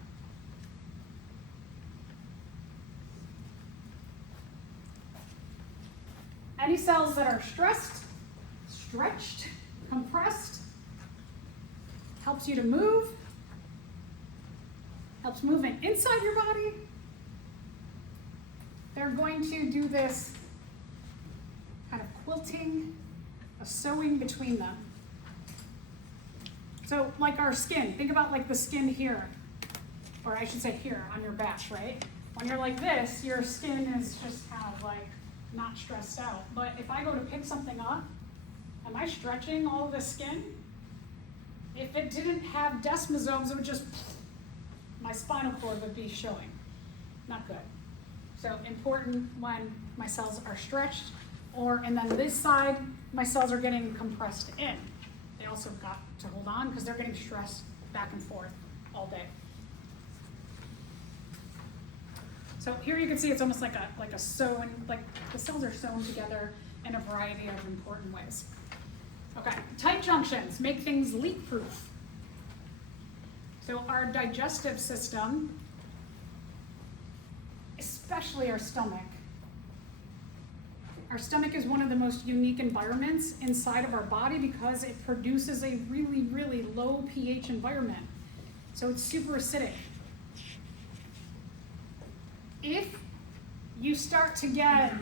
Any cells that are stressed, stretched, compressed, helps you to move, helps movement inside your body. They're going to do this kind of quilting, a sewing between them. So like our skin, think about like the skin here, or I should say here on your back, right? When you're like this, your skin is just kind of like not stressed out. But if I go to pick something up, am I stretching all of the skin? If it didn't have desmosomes, it would just, my spinal cord would be showing. Not good. So important when my cells are stretched, and then this side, my cells are getting compressed in. They also got to hold on because they're getting stressed back and forth all day. So here you can see it's almost like a sewn, like the cells are sewn together in a variety of important ways. Okay, tight junctions make things leak-proof. So our digestive system, especially our stomach is one of the most unique environments inside of our body because it produces a really, really low pH environment. So it's super acidic. If you start to get,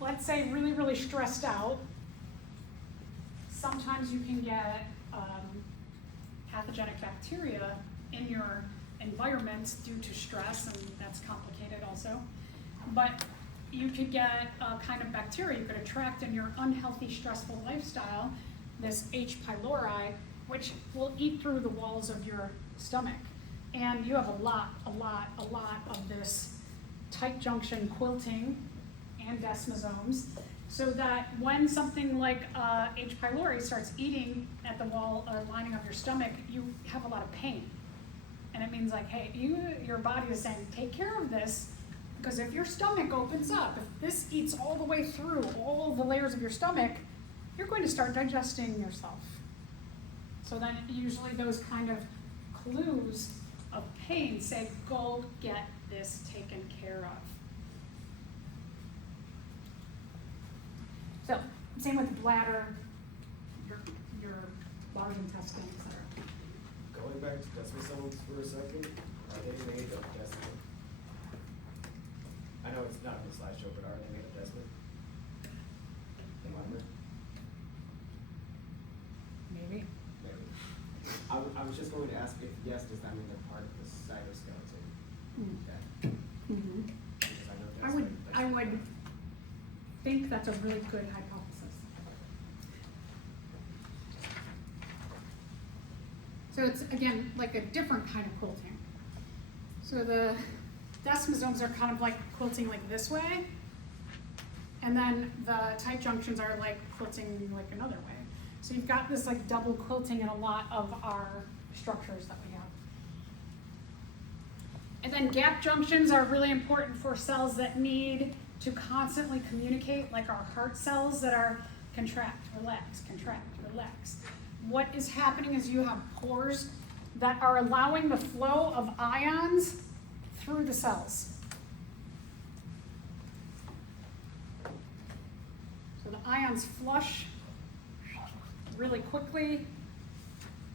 let's say, really, really stressed out, sometimes you can get pathogenic bacteria in your environment due to stress, and that's complicated also. But you could get a kind of bacteria you could attract in your unhealthy, stressful lifestyle, this H. pylori, which will eat through the walls of your stomach. And you have a lot of this tight junction quilting and desmosomes, so that when something like H. pylori starts eating at the wall or lining of your stomach, you have a lot of pain. And it means like, hey, your body is saying, take care of this, because if your stomach opens up, if this eats all the way through all the layers of your stomach, you're going to start digesting yourself. So then usually those kind of clues of pain say, go get this taken care of. So, same with the bladder, your large intestine, etc. Going back to desmosomes for a second, are they made of desmond? I know it's not in the slideshow, but are they made of desmond? Remember? Maybe. Maybe. I was just going to ask if yes, does that mean they're part of the cytoskeleton? Yeah. Mm-hmm. Because I know I would think that's a really good hypothesis. So it's, again, like a different kind of quilting. So the desmosomes are kind of like quilting like this way, and then the tight junctions are like quilting like another way. So you've got this like double quilting in a lot of our structures that we have. And then gap junctions are really important for cells that need to constantly communicate, like our heart cells that are contract, relax, contract, relax. What is happening is you have pores that are allowing the flow of ions through the cells. So the ions flush really quickly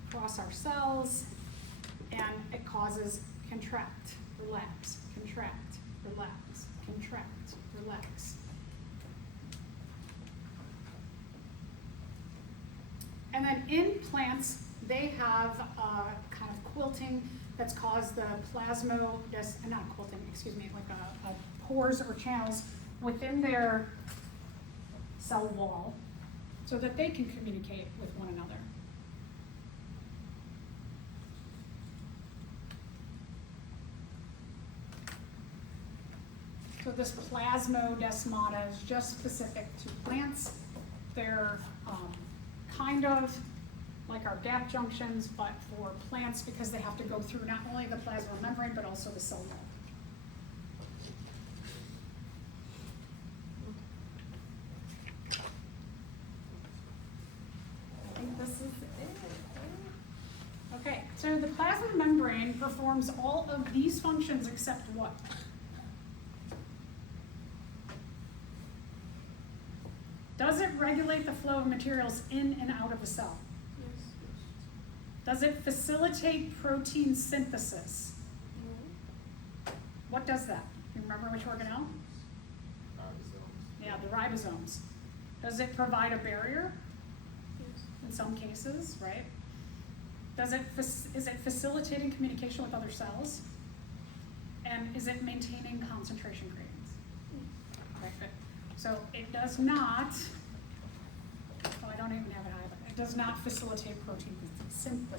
across our cells, and it causes contract, relax, contract, relax, contract, relax. And then in plants, they have a kind of quilting that's caused the pores or channels within their cell wall so that they can communicate with one another. So this plasmodesmata is just specific to plants. They're kind of like our gap junctions, but for plants because they have to go through not only the plasma membrane, but also the cell wall. Okay, so the plasma membrane performs all of these functions except what? Does it regulate the flow of materials in and out of the cell? Yes. Does it facilitate protein synthesis? No. What does that? You remember which organelle? Yeah, the ribosomes. Does it provide a barrier Yes. in some cases, right? Is it facilitating communication with other cells? And is it maintaining concentration gradients? Okay, good. So it does not, oh, I don't even have it highlighted. It does not facilitate protein synthesis.